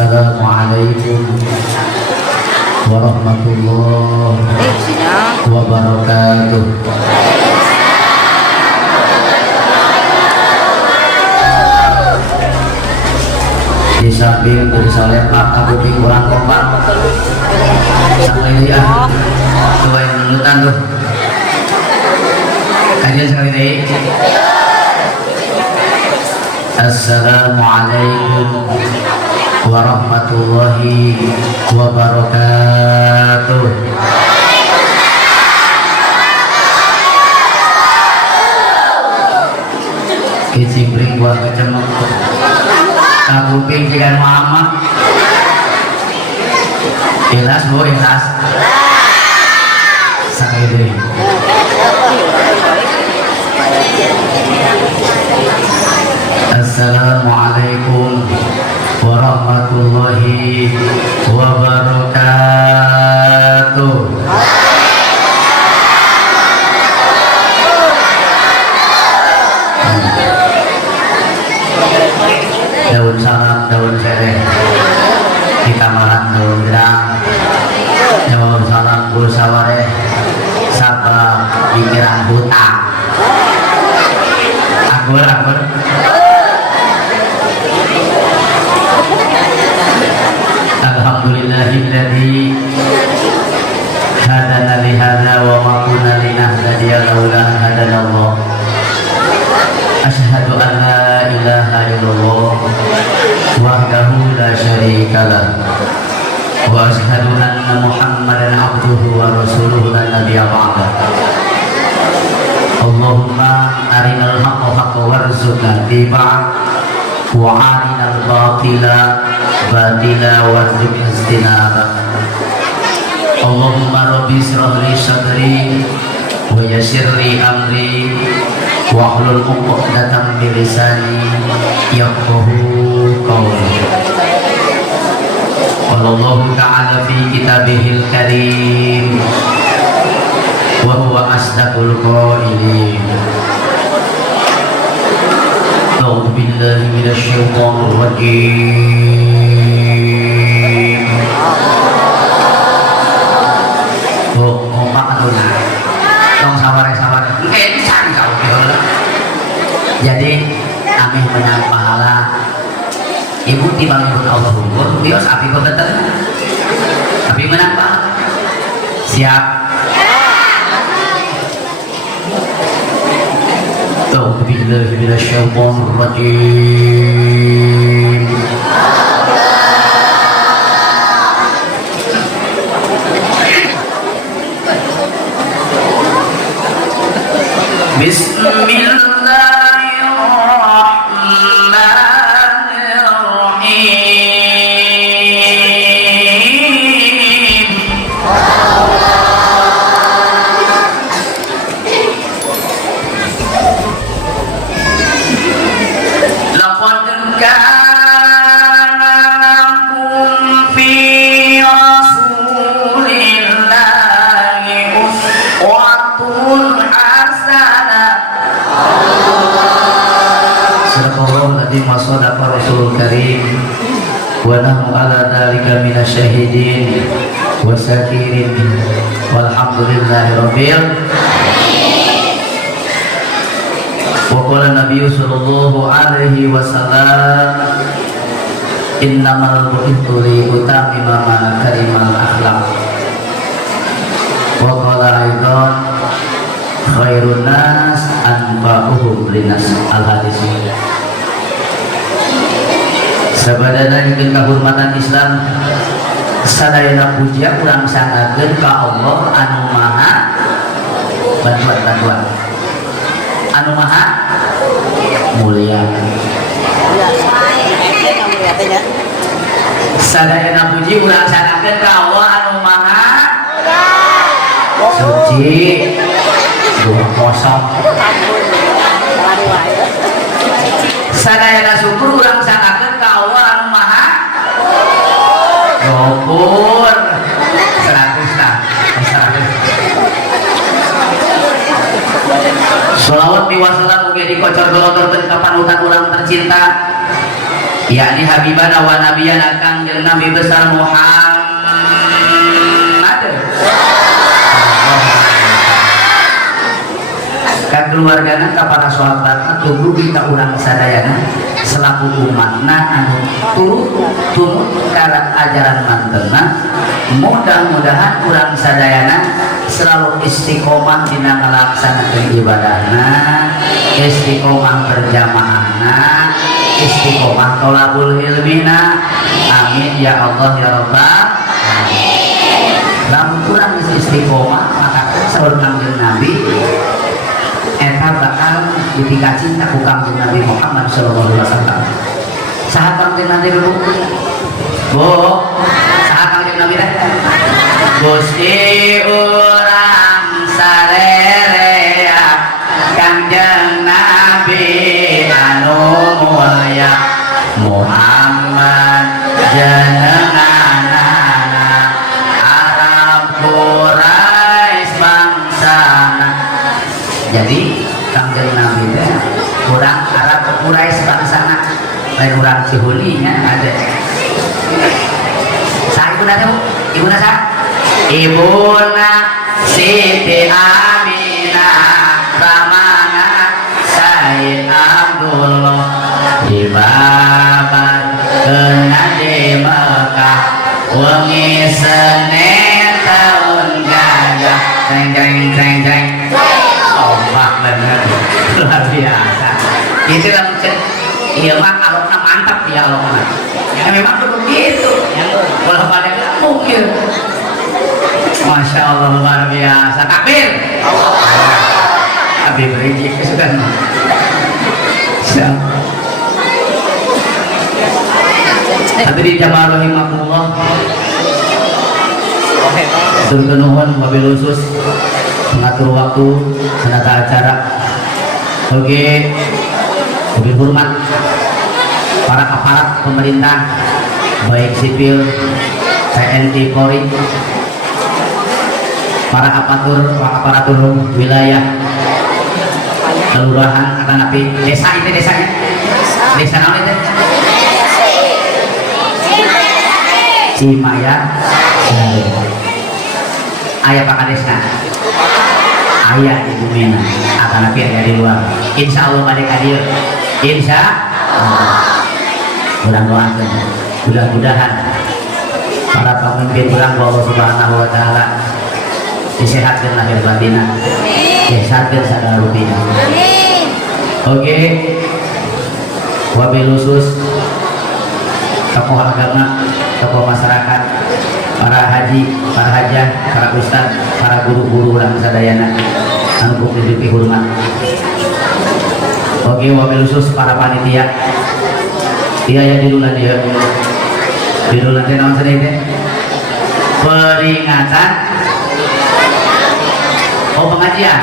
Assalamualaikum warahmatullahi wabarakatuh. Di samping dari saleh Pak kuping kurang kompak sampai dia coba yang nunutan tuh kajian sekali ini. Assalamualaikum warahmatullahi wabarakatuh. Kicimpring gua kecemuk aku pinggiran Muhammad ikhlas bu ikhlas sakit. Assalamualaikum warahmatullahi wabarakatuh. Daun salam, daun sereh, kita marang daun gerang, daun salam bursawareh, sabah pikiran hutang. Agur. Alhamdulillahilladzi hadana li hadza wa ma kunna linahtadiya laula an hadanallah. Asyhadu an la ilaha illallah wahdahu la syarika lah wa asyhadu anna Muhammadan abduhu wa rasuluhu la nabiyya ba'da. Allahumma arinal haqqa haqqan warzuqna ittiba'ah wa arinal batila batila warzuqna ijtinabah. Allahumma rabbi ishrah li sadri wa yassir li amri wahlul 'uqdatam min lisani yafqahu qawli. Wallahu ta'ala fi kitabihil karim wa huwa asdaqul qailin. A'udzu billahi minasy syaithanir rajim. Tong sabar. Jadi kami menang pahala ibu timbang Allah hukum bios api betul tapi menang pahala siap. A'udzu billahi minasy syaithanir rajim. Bismillahirrahmanirrahim. Laqad kana lakum fi rasulillahi uswatun hasanah. Masadaqa Rasulul Karim wa nahnu ala dzalika minasyahidin wa syakirin walhamdulillahi rabbil alamin. Wa qala Nabi sallallahu alaihi wasallam innamal bu'ithu li utammima makarimal akhlaq. Wa qala aidan khairun nas anfa'uhum linnas. Al-hadis. Sabadana ingin kehormatan Islam sadayana puja urang sangakeun ka Allah anu maha bantuan anu maha mulia. Sadayana puji urang sangakeun ka Allah anu maha suci dua kosong. Sadayana syukur urang sangakeun ka Allah anu maha gopur 100 nah 100. Sholawat miwasalam mugi dikocor golontorkeun ka panutan urang tercinta yakni habibana wa nabiyana kangjeng Nabi besar Muhammad kan keluargana ka para sahabat tubuh kita urang sadayana selaku umatna anu turut kala ajaran mantenna mudah-mudahan urang sadayana selalu istiqomah dina ngalaksanakeun ibadahna, istiqomah berjamaahna, istiqomah tolabul ilmina. Amin ya Allah ya Rabbal alamin. Lamun urang istiqomah maka saur kangjeng Nabi eta bakal ditika cinta ku kangjeng Nabi Muhammad sallallahu alaihi wasallam. Saha kangjeng Nabi dulu? Bu, saha kangjeng Nabi teh? Gusti urang sarerea kangjeng Nabi anu mulya Muhammad jenenganana Arab Quraisy bangsana. Jadi kangjeng Nabi teh urang Arab Quraisy bangsana lain urang Cihuli nya ada. Sa ibuna teh ibuna sa ibuna Siti Aminah Ramana Said Abdullah ibabat kena di Mekah wengi Senin tahun gajah jeng jeng jeng jeng ombak bener luar biasa. Itu langsung iya mah alokna mantap ya alokna ya memang begitu kalau pada mungkin. Masya Allah luar biasa. Takbir. Habib Rizki kesukaan. Hadirin jamaah rahimakumullah. Surga nuhun wabil khusus mengatur waktu penata acara. Oke, wabil hormat para aparat pemerintah baik sipil, TNI, Polri, para aparatur wilayah, kelurahan, akan api desa itu desanya, desa nama itu Cimaya, ayah Pak Kadesna, ayah di Bumena, akan api ayah di luar. Insya Allah pada kadir, insya Allah. Mudah-mudahan para pemimpin ulang Allah Subhanahu wa taala disehatkan lahir batin, disehatkan sadar rutin. Oke, wabil khusus tokoh agama, tokoh masyarakat, para haji, para hajah, para ustad, para guru-guru ulang sadayana anu diberi hormat. Oke, wabil khusus para panitia. Iya ya dilulan dia. Dilulan teh naon sadaya teh? Peringatan. Oh pengajian.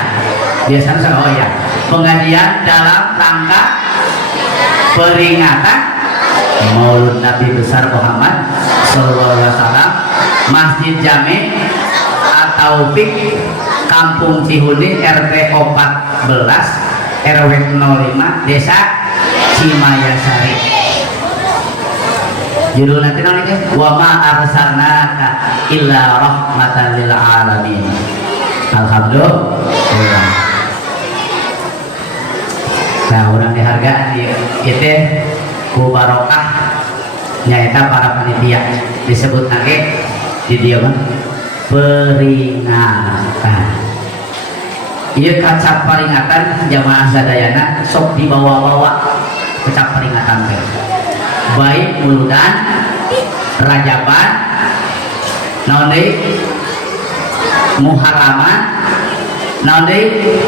Biasanya oh ya. Pengajian dalam rangka peringatan Maulid Nabi besar Muhammad sallallahu alaihi wasallam, Masjid Jami At-Taufik, Kampung Cihuni, RT 14 RW 05 Desa Cimayasari. Judul nanti nanti wa ma arsalnaka illa rahmatan lil alamin. Alhamdulillah. Nah, orang dihargaan di itu ku barokah nyaeta para panitia disebut nage di dia mah peringatan. Ieu kacap peringatan jamaah sadayana sok dibawa-bawa kacap peringatan teh. Baik muludan, Rajaban, naon deui Muharraman, naon deui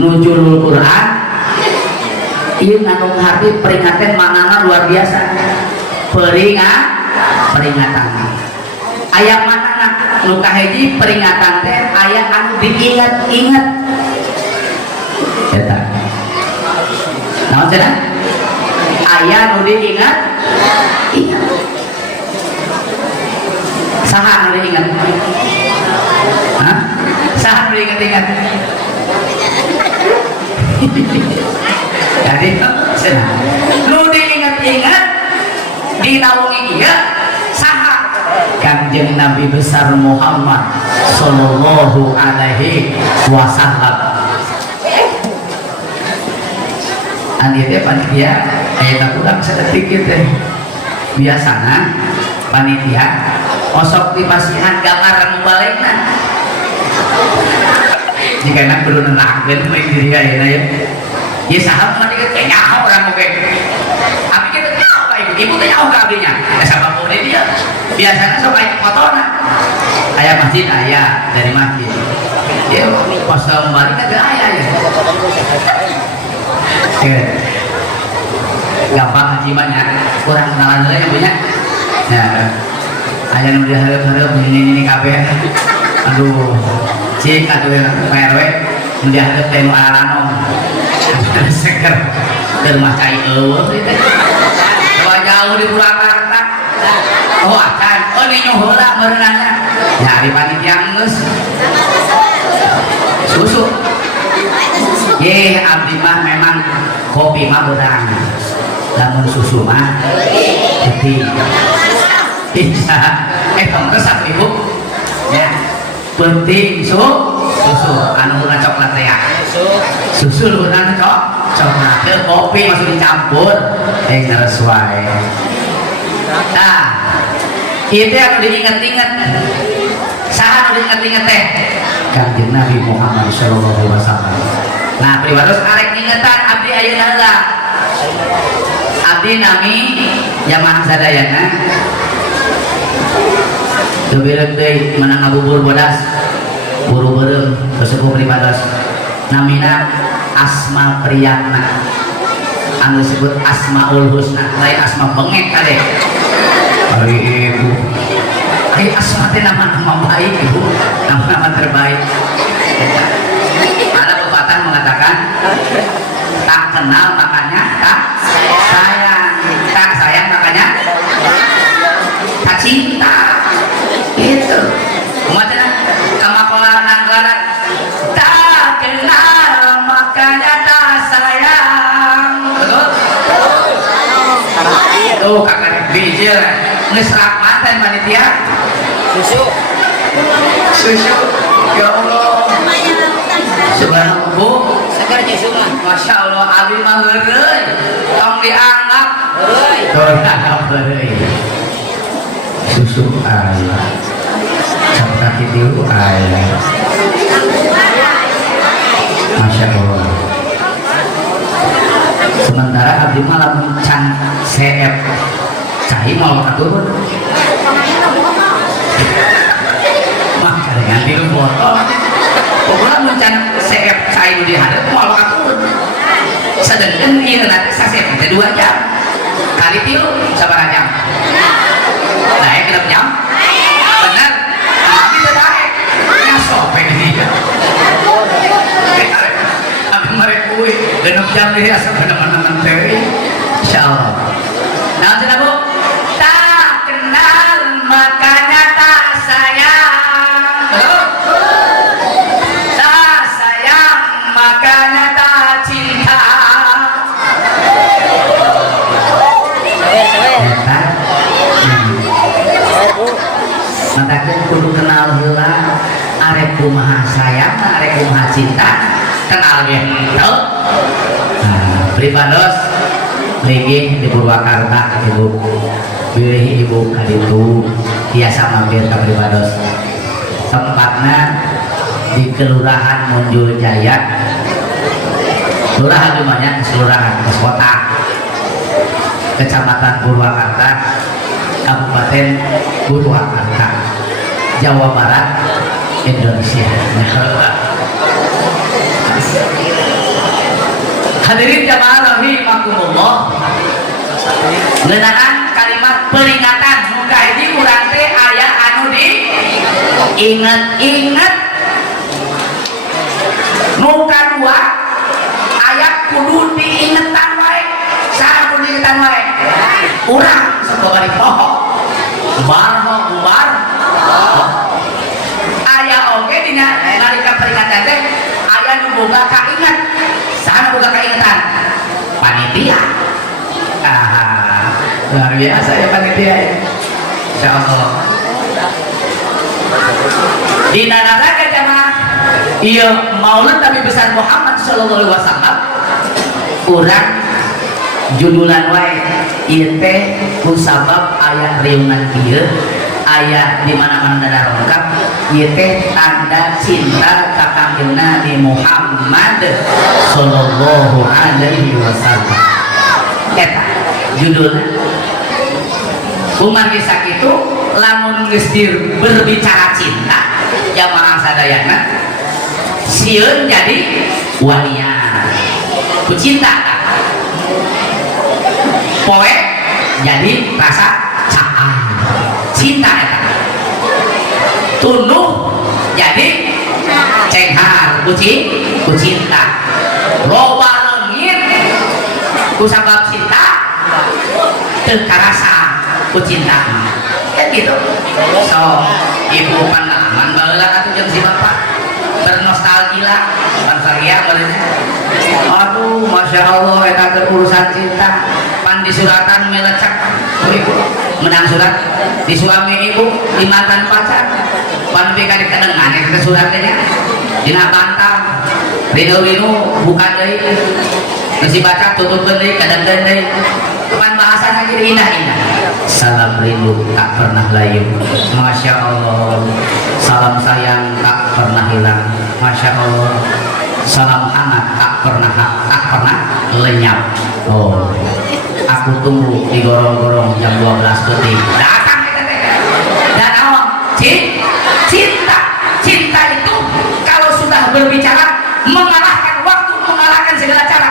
Nuzulul Quran. Ieu anu harti peringatan manana luar biasa. Peringatan. Aya manana nu kahiji peringatan teh aya anu diingat-ingat. Eta. Naon cenah? Aya nu diingat. Ingat. Saha nu diingat? Hah? Saha nu diingat-ingat? Jadi, nu diingat-ingat Kanjeng Nabi besar Muhammad sallallahu alaihi wasallam. Anu teh panitia aya kurang saeutik teh. Biasana panitia osok dipasihan gambar mubalikna. Jika nak perlu nenangkeun main diri ayeuna ya. Ieu saha mah dieu teh nyaho urang oge. Abi kita nyaho ka ibu teh nyaho ka abinya. Sabab boleh dia. Biasanya sok aya fotona. Aya masjid aya dari masjid. Dia pas balik ada aya ya. Gampang haji banyak kurang kenalan heula yang punya. Nah, aya nu dihareup-hareup ini kabeh. Aduh, cik atuh PRW nu dihareup teh nu aranom. Seger ke rumah cai eueuh teh. Jauh di Purwakarta. Oh, akan. Oh, ini nyuhula berenangnya. Nyari panitia geus. Susu. Ye, abdi mah memang kopi mah berang. Namun susu mah putih. Bisa. Resep ibu. Ya. Penting susu anu guna coklat teh ya. Susu guna coklat. Kopi masuk dicampur. Ngeres wae. Nah, itu yang diingat-ingat. Saha nu diingat-ingat teh? Kanjeng Nabi Muhammad sallallahu alaihi wasallam. Nah, priwados arek ingetan abdi ayeuna heula. Abdi nami jamaah sadayana. Teu deui menang ngabubur bodas. Buru beureum sesepuh priwados. Namina Asma Priyatna. Anu disebut Asmaul Husna, lain asma bengek kade. Ari ibu. Ai asma teh nama baik ibu, nama terbaik. Ada pepatah mengatakan tak kenal makanya tak sayang, tak sayang makanya tak cinta. Itu. Umatnya kamakola nanglaran tak kenal makanya tak sayang. Tuh kakak bijil geus rahmatan panitia susu ya Allah subhanallah bu segar susu mah masya Allah abi mah heureuy tong dianggap heureuy susu aya sampai kitu aya masya Allah. Sementara abdi mah lamun can CF cai mau katurun mah karengan di foto pokoknya mun can CF cai nu dihareup mau katurun sedengkeun ieu nanti sasep teh 2 jam kali 3 sabaraha jam naik 6 jam bener tapi teu daek ngasop dia abdi mare kuy 6 jam dia asa bener-bener teh insyaallah. Nah, sudah bu, tak kenal makanya tak sayang. Tak sayang makanya tak cinta. Matakeun kudu kenal heula, arek kumaha sayang, arek kumaha cinta, kenal ge henteu. Nah, pribados lagi di Purwakarta ibu pilih ibu kaditu biasa mampir ke pribados tempatnya di Kelurahan Munjul Jaya kelurahan lumayan kelurahan kota Kecamatan Purwakarta Kabupaten Purwakarta Jawa Barat Indonesia. Hadirin jamaah rahimakumullah. Ngeunaan kalimat peringatan muka hiji urang teh aya anu di inget-inget. Muka 2 aya kudu diingetan wae. Saha kudu diingetan wae? Urang sababari poho. Umbar. Aya oge dina nalika peringatan teh aya nu boga kainget. Saha boga kaingetan? Panitia. Luar biasa ya panitia. Insyaallah. di nararaga jamaah iya maulid Nabi besar Muhammad sallallahu alaihi wasallam urang judulan wae ieu teh ku sabab aya riungan ieu aya di mana-mana dana lengkap ieu teh tanda cinta ka kanjeng Nabi Muhammad sallallahu alaihi wasallam eta judulna kumaha sakitu lamun geus berbicara cinta jamaah sadayana sieun jadi walian ku cinta poe jadi rasa caan cinta eta tunduh jadi cenghar ku cinta loba leungit ku sabab cinta teu karasa ku cinta kan gitu so ibu panaman baheula atuh jeung si bapak bernostalgia nostalgia benernya aduh masya Allah eta teh urusan cinta pan di suratan melecak ibu menang surat di suami ibu di mantan pacar pan bika dikedengan eta suratnya dina bantal rino bukan deui masih baca tutupkeun deui kadang-kadang deui pan bahasana jadi indah-indah salam rindu tak pernah layu masya Allah salam sayang tak pernah hilang masya Allah salam hangat tak pernah lenyap oh aku tunggu di gorong-gorong jam 12 detik datang dan awak cinta itu kalau sudah berbicara mengalahkan waktu mengalahkan segala cara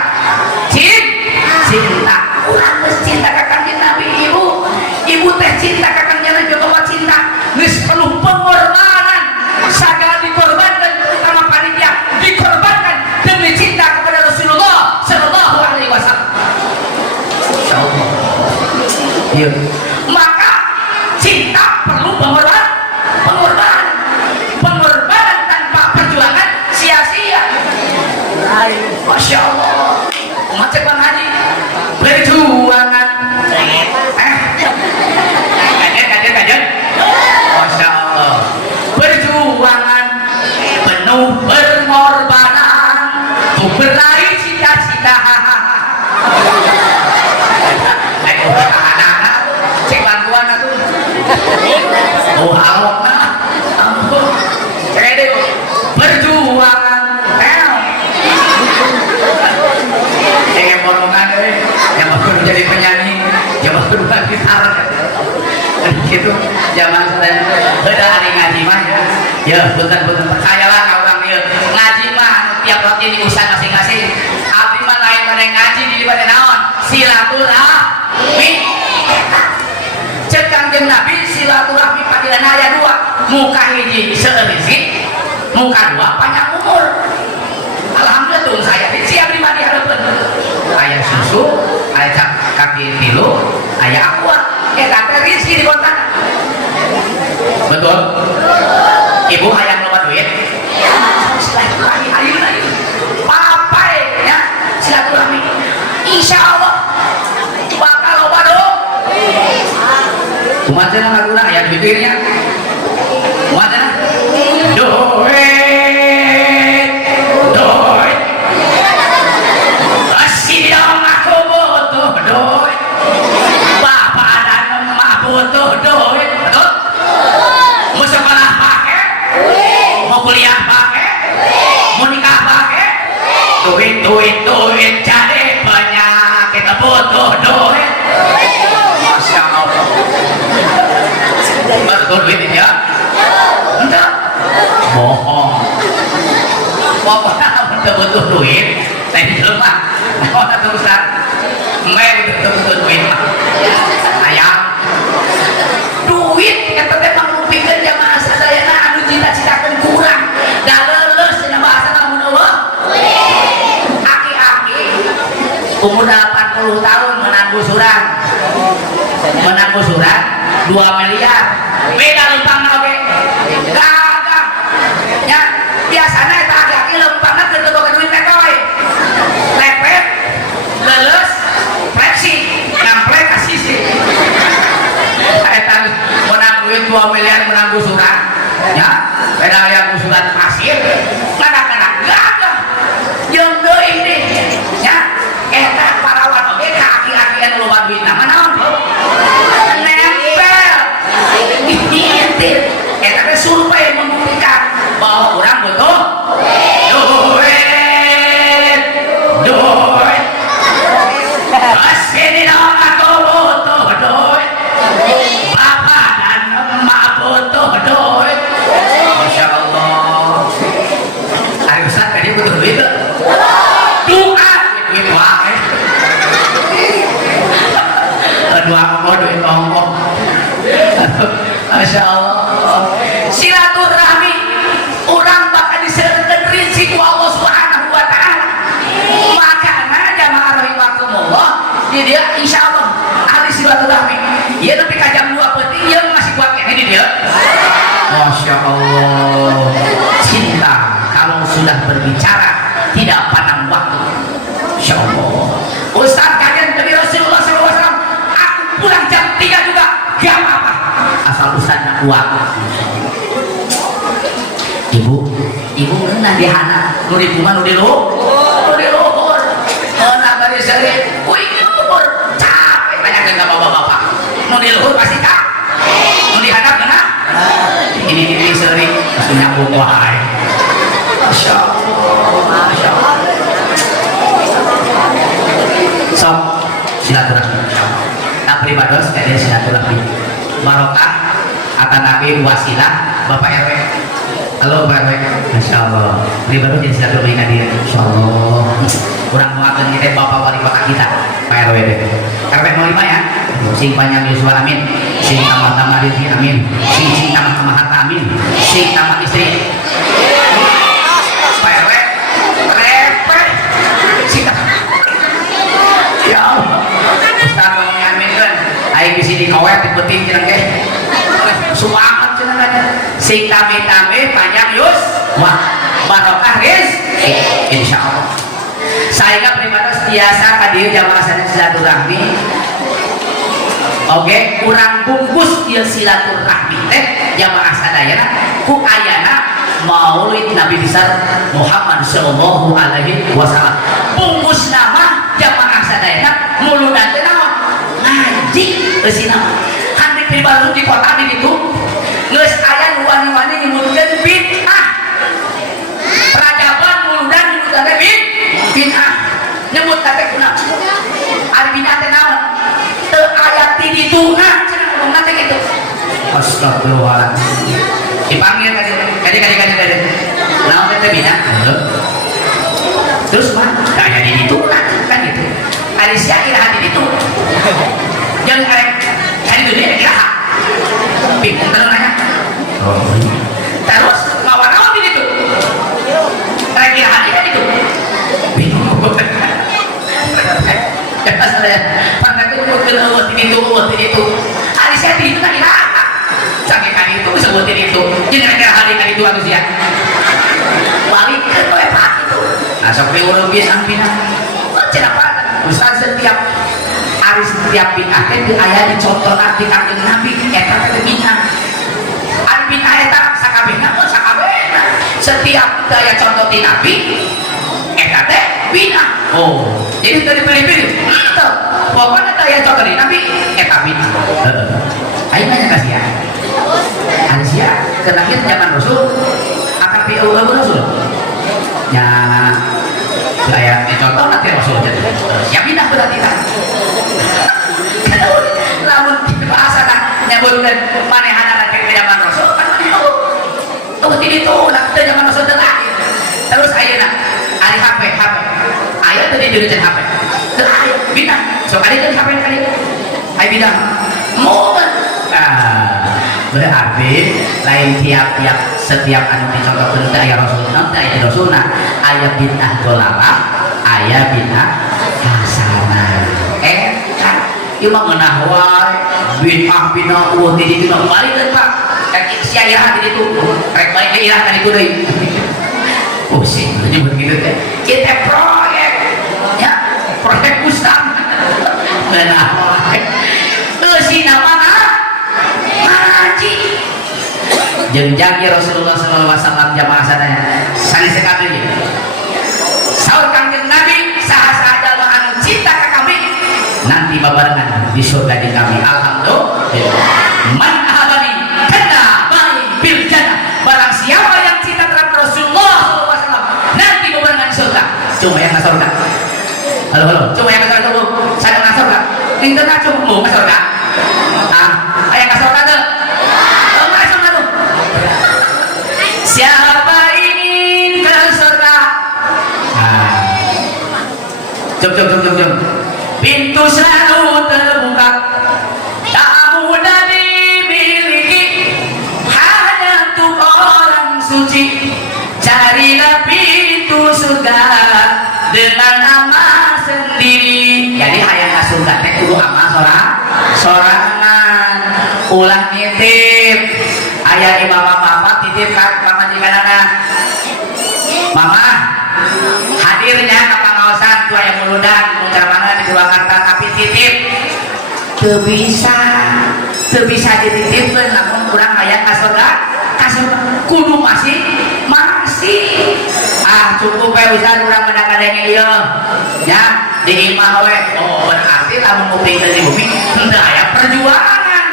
cinta kurang cinta kakak Nabi ibu teh cinta kakak Nabi bahwa cinta geus penuh pengorbanan segala dikorbankan terutama panitia dikorbankan demi cinta kepada Rasulullah sallallahu alaihi wasallam. Iya. Maka cinta perlu pengorbanan tanpa perjuangan sia-sia. Masya Allah. Macam Bang Haji perjuangan. Kajian. Masya Allah. Perjuangan penuh pengorbanan untuk meraih cita-cita. Anak-anak cek bantuan aku. Oh awakna ampun. Cek perjuangan. Yang borongan yang baru jadi penyanyi, yang baru gitar. Gitu zaman saya ada hari ngaji mah ya bukan percayalah kau orang dia ngaji mah tiap waktu di usaha masing-masing abdi mah lain pada ngaji di pada naon silaturahmi cek kanjeng Nabi silaturahmi panggilan aya dua muka hiji seuleusit muka dua panjang umur alhamdulillah tuh saya siap di mandi hareupeun aya susu aya kaki tilu aya aqua eta teh rezeki di kontak betul ibu hayang loba duit silaturahmi ayeuna papai ya silaturahmi insyaallah bakal loba do kumaha cenah laguna aya di bibirnya kumaha cenah doit asih dong aku butuh doit bapak dan emak butuh doit betul mau sekolah pakai mau kuliah pakai mau nikah pakai duit jadi penyakit butuh duit masya Allah betul duit ya enggak bohong pokoknya betul duit tapi jelma mau atau besar betul duit ayam duit yang tetap mengumpulkan jamaah sadayana anu cita-citakan kurang dan leles dengan bahasa namun Allah aki-aki umur 80 tahun menangguh surat 2 miliar beda lempang oke gagal ya biasanya itu aki-aki lempangnya ke duit tekoy lepet leles flexi ngamplek kasih sih menang duit 2 miliar menangguh surat ya beda ya Masya Allah. Silaturahmi orang bakal diserahkan rizki ku Allah Subhanahu wa ta'ala. Makanya jamaah rahimakumullah, dia insya Allah ahli silaturahmi. Ya tapi kajam 2 peti ya masih kuat ini dia. Masya Allah. Cinta kalau sudah berbicara tidak pandang waktu. Masya Allah. Ustaz kajian dari Rasulullah SAW, aku pulang jam 3 juga gak apa-apa asal ustaznya kuat. Ibu ngenah di hana nu di rumah nu di luhur nabari sering kuih luhur capek tanyakan ke bapak-bapak nu di luhur pasti kak nu di hana kena ini sering langsung nyambung wahai. Masya Allah, Masya Allah. Sok silaturahmi tak pribados kalian silaturahmi barokah akan nabi wasilah Bapak RW. Halo Pak RW. Masya Allah pribados jadi silaturahmi hadir Insya Allah kurang mengatur kita Bapak Wali Kota kita Pak RW RW 05 ya sing panjang yuswa amin sing tambah-tambah rezeki amin sing tambah-tambah harta amin sing tambah istri Pak RW repet sing ya Allah Ustaz mengamin kan aing di sini kawet dipeting cenah ge sumangat cenah kan sing tami-tami panjang yus wah barokah rezeki insyaallah. Saya pribados biasa kadieu jamaah silaturahmi oke kurang bungkus ieu silaturahmi teh jamaah sadayana ku ayana maulid Nabi besar Muhammad sallallahu alaihi wasallam bungkus nama jamaah sadayana muludan teh naon ngaji eusina handi pribados di kota di ditu geus aya nu wani-wani nyebutkeun bid'ah peradaban muludan nyebutkeun bid'ah nyebut teh kunaon ari bid'ah teh naon teu aya ti dituna cenah ngomongna teh kitu. Astagfirullahaladzim dipanggil kadi naon teh bid'ah terus mah aya di dituna kan gitu ari sia iraha di ditu jeung arek ari dunia iraha bingung terus nanya terus ngawan naon di ditu arek iraha di ditu bingung ya saya pandang itu keluar di ditu ari sia di ditu kan iraha sampai kali itu sebutin itu jangan ada hari itu aku sia balik ke lepas itu nah sampai orang biasa bina kenapa Ustaz setiap hari setiap bid'ah itu ayah dicontoh nanti kanjeng Nabi eta teh bid'ah ari bid'ah eta sakabehna pun sakabehna setiap daya contoh di Nabi eta teh bid'ah oh jadi dari pilih-pilih pokoknya daya contoh di Nabi eta bid'ah ayo nanya kasih ya Asia terakhir zaman Rasul akan PU Rasul ya saya contoh nanti Rasul jadi yang pindah berarti kan lamun bahasa kan nyebutkan manehana nanti zaman Rasul kan tuh itu nanti zaman Rasul terakhir terus ayeuna ari HP aya tadi jurusan HP terakhir pindah so kali jadi HP kali ayo pindah momen berarti lain tiap-tiap setiap anu dicontohkeun teh aya Rasulna teh aya Rasulna aya bid'ah dolalah aya bid'ah hasanah kan ieu mah ngeunah wae bid'ah di ditu balik deui Pak rek sia iraha di ditu rek balik ke iraha di ditu deui pusing nyebut kitu teh ieu teh proyek ya proyek Ustaz ngeunah wae eusina mana ngaji jeung janji Rasulullah SAW jamaah sadaya sanes kabeh saur kanjeng Nabi saha jalma anu cinta ka kami nanti babarengan di surga di kami alhamdulillah man ahabani kana ma'i bil jannah barang siapa yang cinta terhadap Rasulullah SAW nanti babarengan di surga cuma yang ke surga halo cuma yang ke surga bu sadar ke surga ning teu cuma ke surga aya ke surga teu siapa ingin ke surga jom pintu selalu terbuka tak mudah dimiliki suci, carilah pintu surga dengan amal sendiri. Jadi hayang ka surga teh kudu amal sorangan. Ulah nitip aya imam bapak titip ka pamajikanana, mama hadirnya ka pangaosan tua yang muludan mencermana di Purwakarta, tapi titip teu bisa dititipkeun lamun urang hayang ka surga kudu masih cukup we Ustaz urang menang kadenge ieu nya di imah we. Oh berarti lamun mupikeun di bumi teu aya perjuangan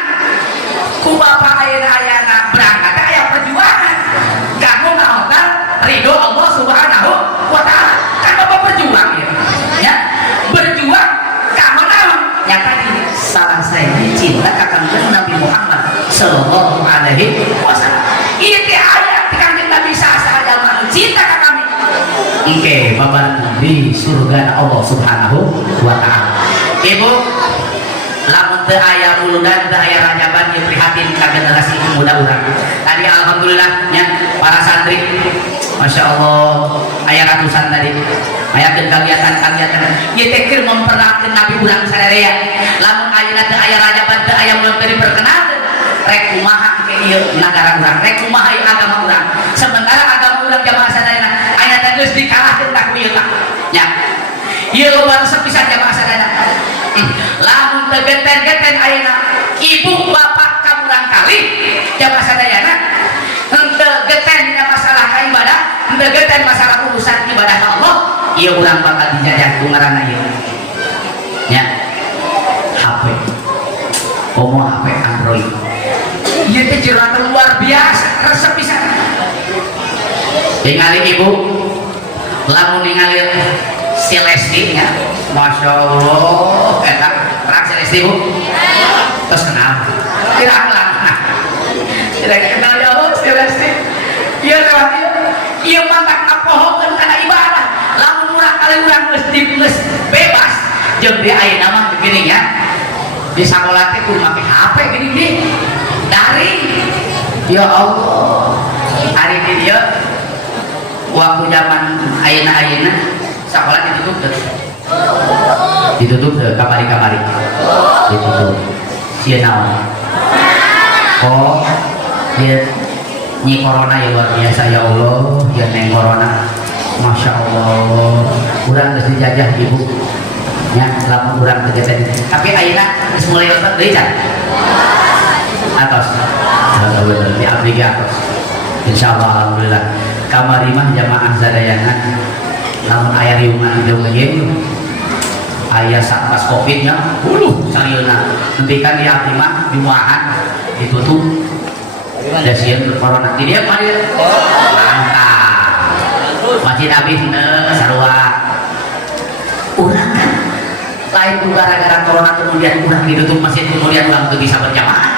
ku bapak ayeuna berangkat aya perjuangan kamu naon ridho Allah Subhanahu wa taala kan bapak berjuang ya berjuang kamu naon nya tadi salah saya cinta kakang Nabi Muhammad sallallahu alaihi wasallam. Ieu teh aya di kanjeng Nabi saha cinta ka kami engke babantu di surga Allah Subhanahu wa taala. Ibu lamun teu aya muludan teu aya rajaban ieu prihatin ka generasi muda urang. Tadi alhamdulillah nya para santri Masya Allah aya ratusan tadi ayakeun kagiatan ieu teh keur memperkenalkeun Nabi urang sadaya. Lamun ayeuna teu aya rajaban teu aya muludan teu diperkenalkeun rek kumaha ke ieu nagara urang, rek kumaha ieu agama urang. Sementara agama urang jamaah sadayana aya teh geus dikalahkeun ka ieu tah. Nya ieu loba sepisan jamaah sadayana. Lamun teu geten-geten ayeuna ibu bapak ka urang kali jamaah sadayana henteu geten dina masalah ibadah, henteu geten masalah urusan ibadah Allah, ieu urang bakal dijajah ku ngaranna ieu. Nya HP. Komo HP Android. Ieu teh jeroan luar biasa, resep pisan. Ningali ibu, lamun ningali si Lesti nya, Masya Allah, eta terang si Lesti bu, terus kenal, tidak kenal ya Allah si Lesti. Ieu lewat ieu mantap ngapohokeun kana ibadah. Lamun urang kali urang geus bebas, jeung di ayeuna mah begini ya. Di sakola teh kudu make HP gini deh. Daring. Ya Allah. Hari ini dia waktu zaman ayeuna sakola ditutup deh kamari ditutup sia naon. Oh dia nyi corona ya luar biasa ya Allah, dia neng corona. Masya Allah urang geus dijajah ibu nya lamun urang terjadi tapi ayeuna geus mulai otot deui can atos bener di abdi atos insyaallah alhamdulillah kamari mah jamaah sadayana lamun aya riungan di dieu aya satgas covid nya salieuna nempikan di abdi mah di muahan ditutup da sieun corona di dieu mah mantap masjid abdi sarua urang kan lain gara-gara corona kemudian urang ditutup masjid kemudian urang teu bisa berjamaah.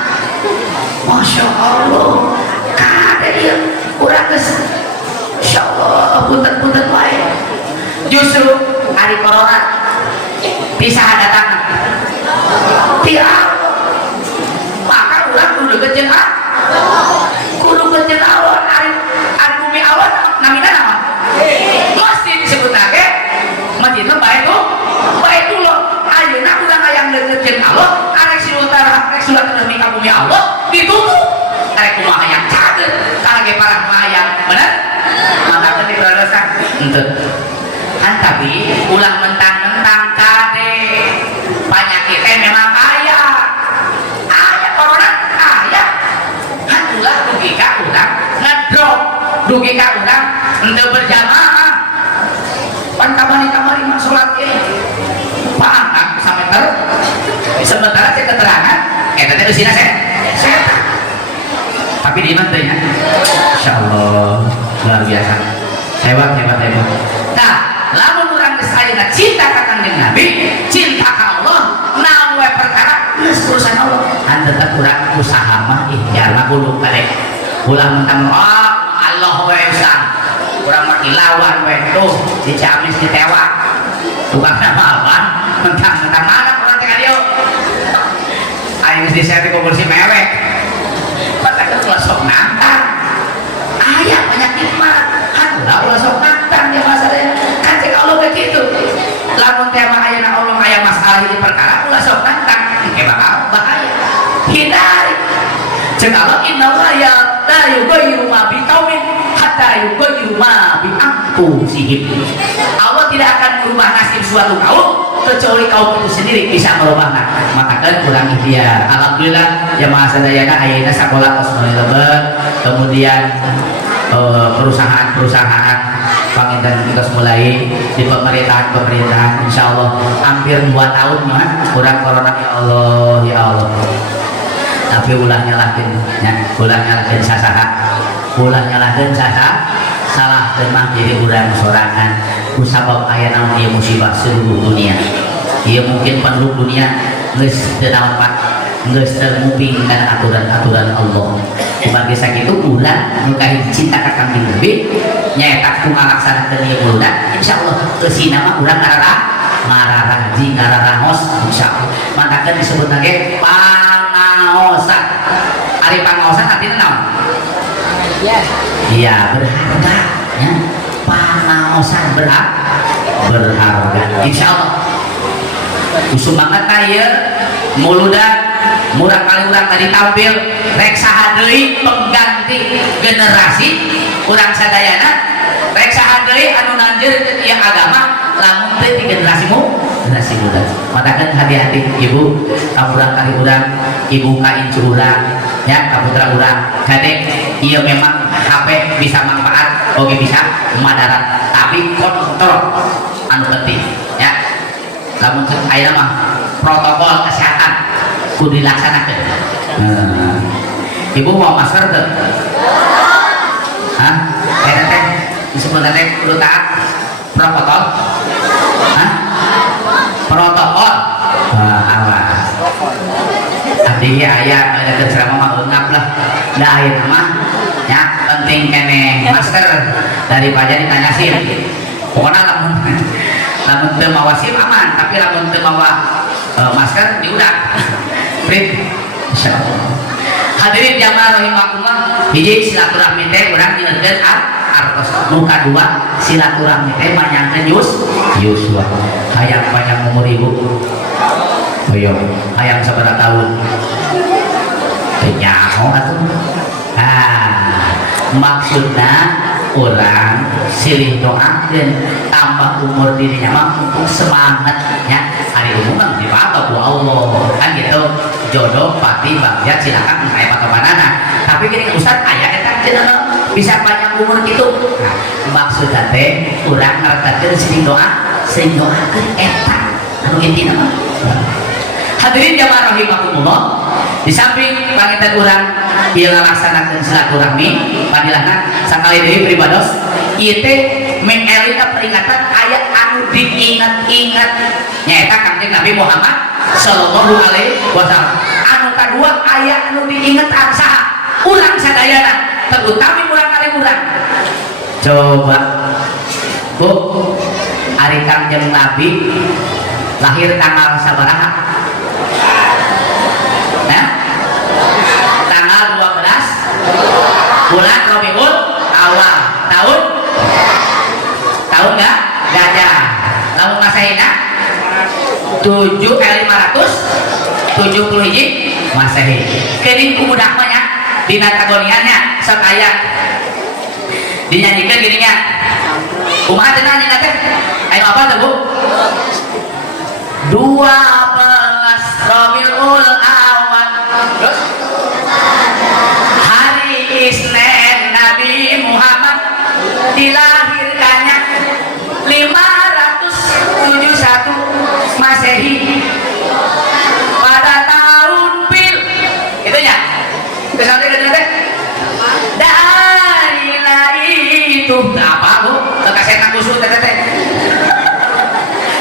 Masya Allah kada dia urang geus insyaallah punten-punten wae justru hari corona bisa datang ti Allah maka urang kudu geujeun Allah ari bumi Allah namina naon masjid disebutake masjid mah Baitullah ayeuna urang hayang deukeukeun Allah arek silutar arek silaturahmi ka bumi Allah ditutup arek kumaha hayang cageut kalage parah hayang bener mangkakeun diberesan henteu kan tapi ulah mentang-mentang kade penyakit teh memang aya corona aya kan ulah dugi ka urang ngedrop dugi ka urang henteu berjamaah pan kamari mah salat paangkat sameter sementara cek keterangan eta teh eusina setan tapi di mana ya insyaallah luar biasa hebat nah lamun urang geus ayeuna cinta ka kanjeng Nabi cinta ka Allah naon we perkara geus urusan Allah han tetep urang usaha mah ikhtiar mah kudu kade ulah mentang Allah we usah urang mah dilawan we tuh dicamis ditewak tukang nama apa mentang-mentang mana orang tengah dia ayo mesti saya dikumpul si mewek katakan kalau sok nantang ayah banyak innallaha la yughayyiru ma biqaumin hatta yughayyiru ma bi anfusihim. Allah tidak akan merubah nasib suatu kaum kecuali kaum itu sendiri bisa merubahnya. Maka kan kurang ikhtiar. Alhamdulillah jamaah sadayana ayeuna sakola tos leubet, kemudian perusahaan-perusahaan panginten kita mulai di pemerintahan insya Allah hampir 2 tahun mah kurang corona ya Allah tapi ulah nyalahin salah memang jadi urang sorangan kusabab aya naon ieu musibah seluruh dunia ieu mungkin penduduk dunia geus teu naon Pak geus teu nguping kana aturan-aturan Allah bagi sakitu ulah nu kahiji cinta ka Kang Nabi nyaeta ku ngalaksanakeun ieu bulan insyaallah eusina mah urang ngararaji ngararahos insyaallah mantakeun disebut lagi pangaosan ari pangaosan artinya naon iya berharga ya pangaosan berharga insyaallah usum banget ieu muludan murah kali urang tadi tampil rek saha deui pengganti generasi urang sadayana rek saha deui anu nanjeurkeun ieu agama lamun teh di generasi muda matakeun hati-hati ibu ka urang kali urang ibu ka incu urang ya ka putra urang gade ieu memang HP bisa manfaat oge bisa madarat tapi kontrol anu penting ya lamun ayeuna mah protokol kesehatan kudu dilaksanakan. Ibu mau masker tuh? Hah? Teh disebut teh kudu taat protokol? Hah? Protokol? Awas. Abdi ayah ada ceramah mah eungap lah. Da aya mah ya penting kene masker daripada ditanya SIM. Pokoknya lamun teu mawa SIM aman, tapi lamun teu mawa masker diudak. Insyaallah. Hadirin jamaah rahimakumullah, hiji silaturahmi teh urang nyieunkeun artos. Nu kadua silaturahmi teh manyangkeun yuswa. Hayang panjang umur ibu. Ayo, hayang sabaraha tahun? Nyaho atuh. Maksudna orang silih doakeun tambah umur dirinya mah untuk semangatnya hari umum dipatok ku Allah kan gitu jodoh pati bagja silakan saya patokanana tapi gini Ustaz aya eta cenah bisa panjang umur gitu nah maksudna teh urang ngarekeun sering doakeun eta anu intina mah hadirin jamaah rahimakumullah di samping panginten urang ieu ngalaksanakeun silaturahmi padilahna sakali deui pribados ieu teh mengelina peringatan aya anu diingat-ingat nyaeta Kangjeng Nabi Muhammad sallallahu alaihi wasallam anu kadua aya anu diingat saha urang sadayana terutama urang kali urang coba Bu ari Kangjeng Nabi lahir tanggal sabaraha tanggal 12 bulan Rabiul Awal tahun gajah lamun Masehina 570 Masehi kening kumudak mah nya dina tagoniannya sok aya dinyanyikan gininya kumaha teh nanya teh ayo apa tuh Bu 12 Rabiul Awal terus hari Isnin Nabi Muhammad dilahirkannya 571 Masehi pada tahun pil itu ya dari itu apa Bu kekasih aku suruh teh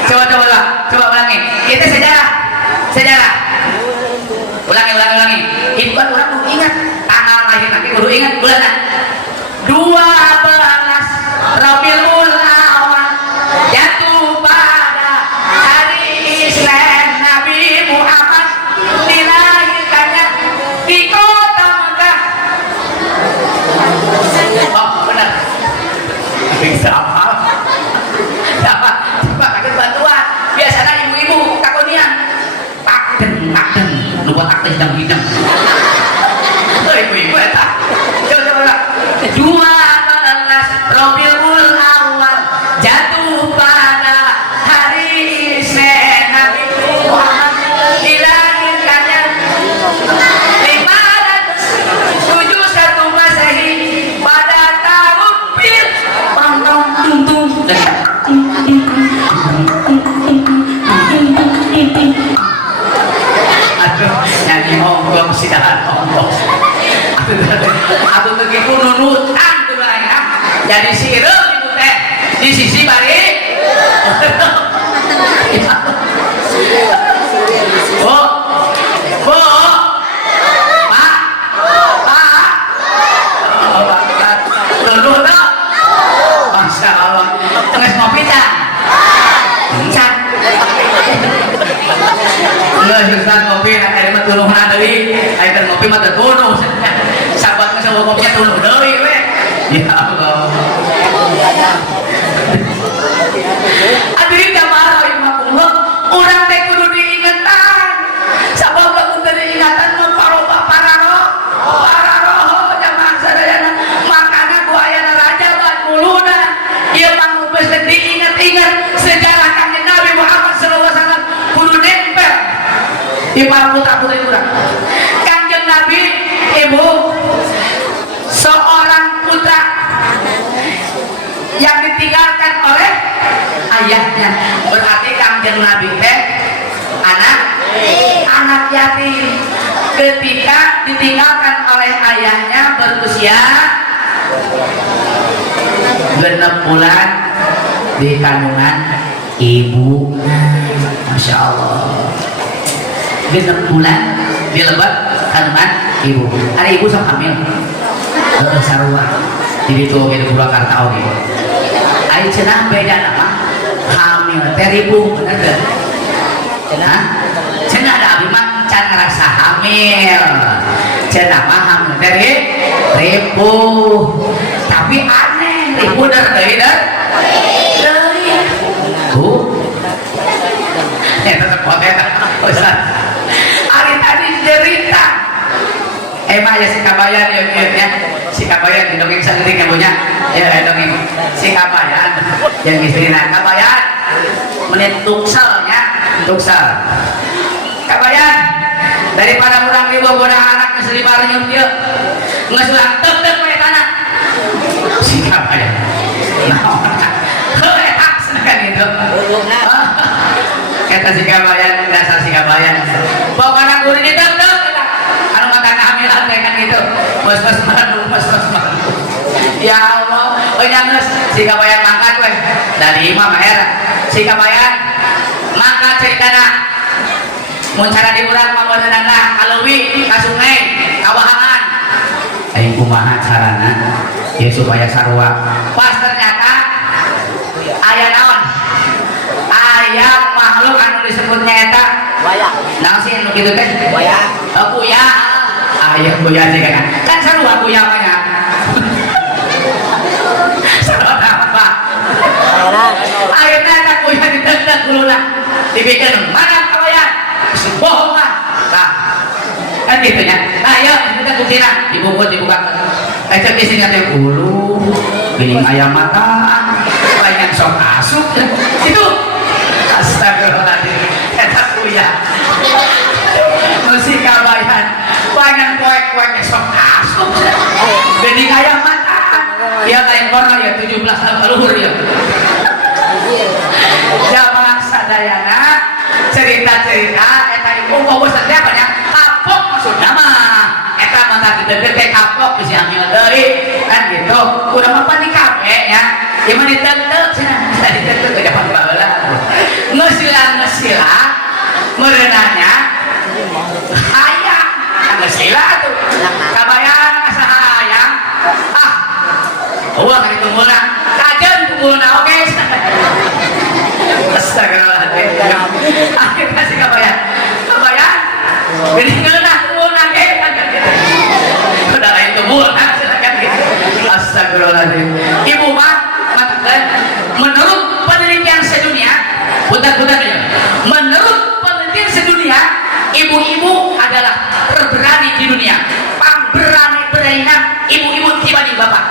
coba ulangi itu sejarah ulangi itu kan orang kudu ingat tanggal lahir nanti kudu ingat bulan 12 Rabiul Awal jatuh pada hari Isnin Nabi Muhammad dilahirkannya di kota Mekah. Oh benar bisa apa? Coba kasih bantuan biasanya ibu-ibu takonian takden lupa takden hidang-hidang ibu-ibu Atuh teu kitu nunutan teu ya. Jadi sireum ibu teh di sisi bari. Bu, bu, pak, pak, dulu dong, masya Allah, nges ngopi can, can, nggak susah ngopi, akhirnya mah tuluh nadui, akhirnya ngopi mah tertuluh, sahabat nggak semua kopinya tuluh deui, ya Allah. Aduh jamaah rahimahullah, urang teh kudu diingetan. Sabab lamun teu diingatan mah para roh jamaah sadayana. Makana ku ayana raja ban muluna. Ieu mah geus diinget-inget sejarah Kanjeng Nabi Muhammad sallallahu alaihi wasallam kudu nempel di para putra-putri urang. Kanjeng Nabi ibu seorang putra yang ditinggalkan oleh ayahnya, berarti Kanjeng Nabi teh anak yatim ketika ditinggalkan oleh ayahnya berusia 6 bulan di kandungan ibu. Masya Allah, 6 bulan di lebat kandungan ibu. Ada ibu sok hamil sarua jadi tuh gitu Purwakarta oke. Ayo cenah beda nama hamil teribu bener gak? Cenah ada abdi mah can ngerasa hamil, cenah mah hamil teribu, tapi aneh ribu dari tetap poten Ustaz. Hari tadi cerita emang ya si kabayan ya si kabayan di dongeng sangring yang punya ya dongeng si kabayan yang istrinya kabayan menit tuksalnya tuksal kabayan daripada kurang ribu bodoh anak keselibar nyum dia ngesulang tek kayak tanah si kabayan nah senang itu kata si kabayan dasar si kabayan bawa anak guru ini tek anu makan hamilan kan gitu mas malu ya Allah jangan si kabayan mangkat weh dari imam air si kabayan mangkat ceritana muncara di urang pambeunana kalewi ka sungai kawahangan aing kumaha carana ya supaya sarua pas ternyata aya naon aya makhluk anu disebut nyata buaya naon sih anu kitu teh buaya buaya aya buaya sih kan sarua buaya banyak sarua apa ayeuna kan buaya ditendang kuluna dibikin mana kawayan bohong lah kan gitu nya ayo kita buktina dibuka ecek isinya teh ulu giling ayam mata banyak sok asup itu astagfirullahaladzim eta kuya musik kabayan banyak kuek-kuek sok asup giling ayam mata ya lain kono ya 17 tahun luhur ya jamaah sadayana cerita-cerita eta ibu bawa setiap banyak kapok maksudnya mah eta mata gede-gede kapok bisa ambil dari kan gitu udah apa nih kafe ya gimana ditentek cenah ditentek ke depan baheula ngesila merenanya hayang ngesila tuh kabayan asa hayang uang itu murah kajen tunggulna oke astagfirullahaladzim akhirnya si kabayan jadi ngeunah tunggulna ge udah lain tunggulna silakan gitu astagfirullahaladzim ibu mah menurut penelitian sedunia budak-budak menurut penelitian sedunia ibu-ibu adalah terberani di dunia berani ibu-ibu dibanding bapak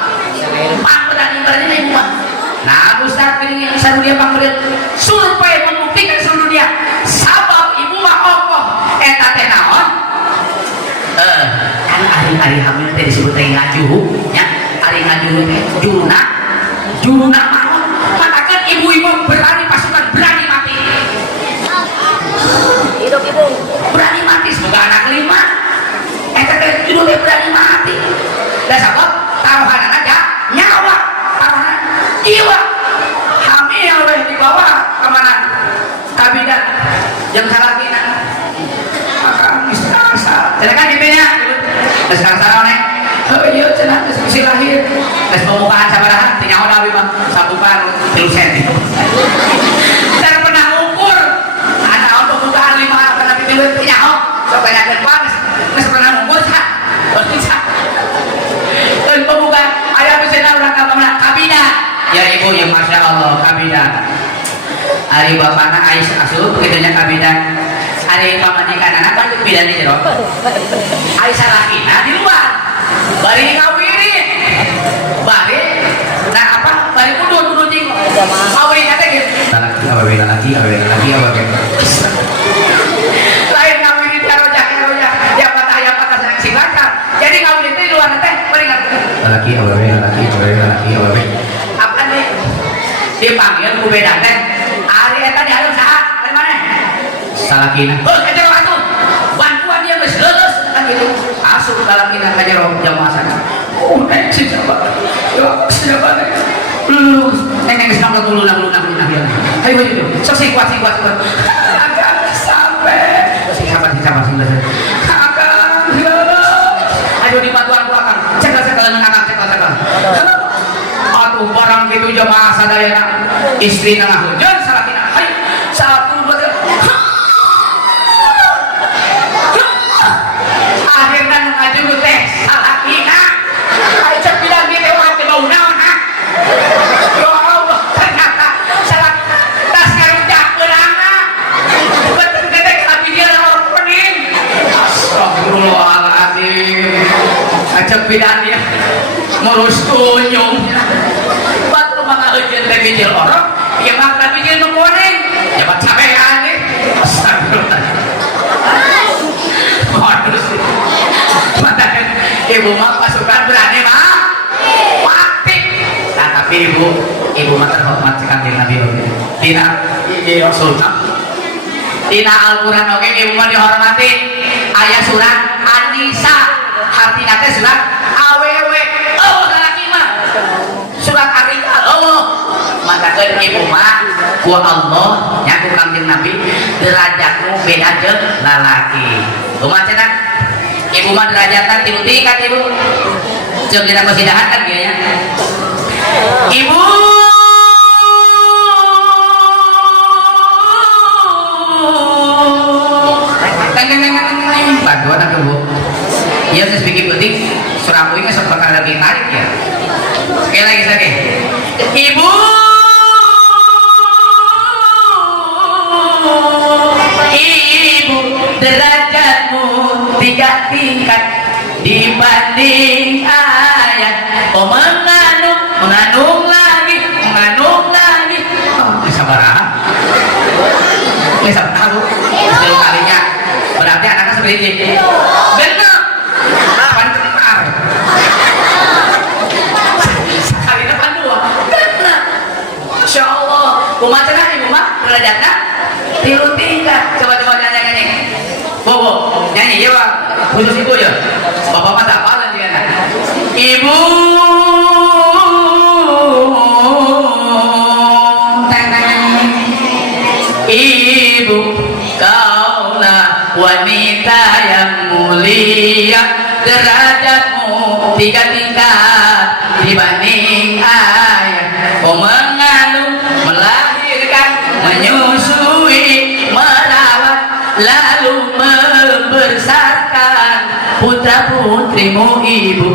berani ibu mah nah Ustaz ini sedunia pangberani supaya membuktikan seluruh dunia sabab ibu mah okoh eta teh naon kan ari hamil teh disebut teh ngaju nya ari ngaju teh juruna mahon matakan ibu-ibu berani pasukan berani mati hidup ibu berani mati semoga anak kelima eta teh judulnya berani mati Geus pembukaan sabaraha teu nyaho abi mah sabukan 3 senti. Teu pernah ngukur. Ana pembukaan 5 kana pitu teu nyaho. Sok tanyakeun Pak geus pernah ngukur sa? Bisa. Dan pembukaan aya bisana urang ka mana kabina. Ya ibu ya masya Allah kabina. Ari bapana Aisyah asup begitunya kabina. Ari pamajikan anak kan bidan di jero. Aisyah lakina di luar. Bari kawirin. Bari nah apa? Bari kudu ting. Kawirin teh gitu. Laki. Lain kawirin rojak. Ya patah silakan. Jadi kawirin teh di luar teh bari laki. Apa nih? Dipanggil ku beda teh. Ari eta dihareum saha? Dari mana? Salakina. Oh, ka jero atuh. Bantuan dia geus leuleus kan gitu. Asup salakina ka jero jamaah sana. Oh, nek siapa? Ya, siapa nih? Neng geus nangka lunak ya. Ayo itu. Sok sing kuat. Agak sampai. Sing sabar. Kakak, ayo di batuan ku akang. Cekal cekal. Atuh barang gitu jamaah sadayana istri na ngahujan salakina. Hayu, satu dua tiga. Akhirna nu ngajeng teh salakina. Ai cek bilang gitu mah teh bau naon ha. Ya Allah, ternyata salakina tas ngarujak beurangna. Betul gede lagi dia orang pening. Astagfirullahaladzim. Acek bidan dia ngurus kunyung. Batu mah ngeujeun teh bijil orok, ieu mah teh bijil nu kuning. Jabat sabean nih. Astagfirullah. Waduh. Padahal ibu mah pasukan berani mah. Mati. Nah, tapi ibu mah terhormat sekali Nabi Dina Rasulullah. Dina Al-Qur'an oge ibu mah dihormati. Aya surat An-Nisa. Artina teh surat awewe. Oh, laki mah. Surat Ar-Rijal. Oh, matakeun ibu mah ku Allah nya ku Kangjeng Nabi derajatmu beda jeung lalaki. Kumaha cenah? Ibu mah derajatan tilu tingkat ibu. Jeung dina kosidahan kan kieu nya. Ibu bantuan atuh Bu. Ieu geus bikin penting surah kuing sok bakal ditarik ya. Sekali lagi. Ibu derajatmu 3 tingkat dibanding ayah. Oh mengandung lagi. Oh, sabaraha? Sabar Bu. Sekali kalinya. Berarti anaknya seperti ini. Benar. Pancar. Sekali depan 2. Benar. Masya Allah. Kumaha cenah ibu mah derajatna 3 tingkat. Coba nyanyi. Bobo, nyanyi ya Pak. Khusus ibu ya. Bapak mah tak apa dia. Ibu Ibu kaulah wanita yang mulia, derajatmu 3 tingkat dibanding ayah. Kau mengandung, melahirkan, menyusui, merawat, lalu membesarkan putra putrimu ibu.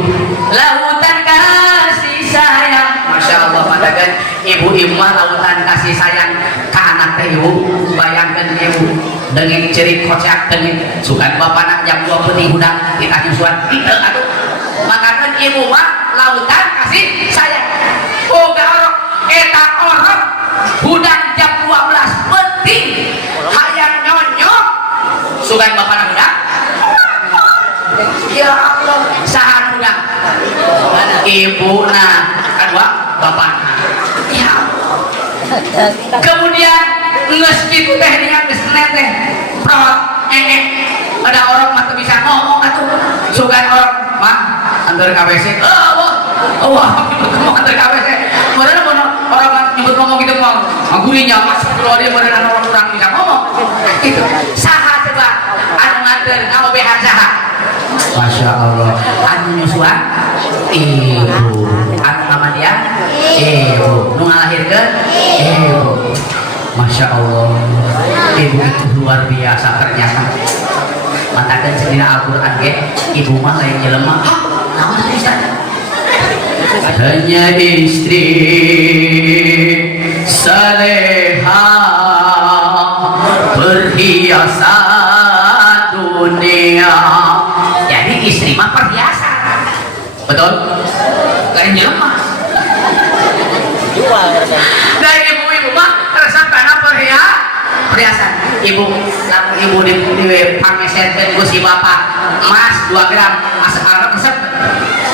Lautan kasih sayang. Masya Allah, madakan ibu-ibu mah lautan kasih sayang ke anak teh ibu. Bayangkan ibu dengan ciri kocak dengan sukan bapak nak jam 2 peti hudak kita nyusuan itu aduh. Makakan ibu mah lautan kasih sayang. Boga orok eta orok hudak jam 12 peti hayang nyonyok sukan bapak nak hudak. Ya Allah, sahan hudak ibu nah kedua bapak. Ya Allah. Kemudian nges gitu teh nya geus teh perawat ada orang mah teu bisa ngomong atuh sugan orang mah antar ka WC Allah mau antar ka WC meureun orang mah nyebut ngomong gitu mah ngagurinya mas kalau dia meureun orang kurang bisa ngomong gitu saha coba anu nganter ngawebehan saha Masya Allah anu nyusuan ibu anu nama dia ibu nu ngalahirkeun ibu. Masya Allah, ibu itu luar biasa ternyata. Matakan sedina Al-Quran ge ibu mah lain jelema naon tulisan hanya istri saleha perhiasan dunia. Jadi istri mah perhiasan, betul? Lain jelema dari ibu-ibu mah resep karena perhiasan. Ibu lamun ibu di pangesetkeun ku si bapak emas 2 gram arep resep.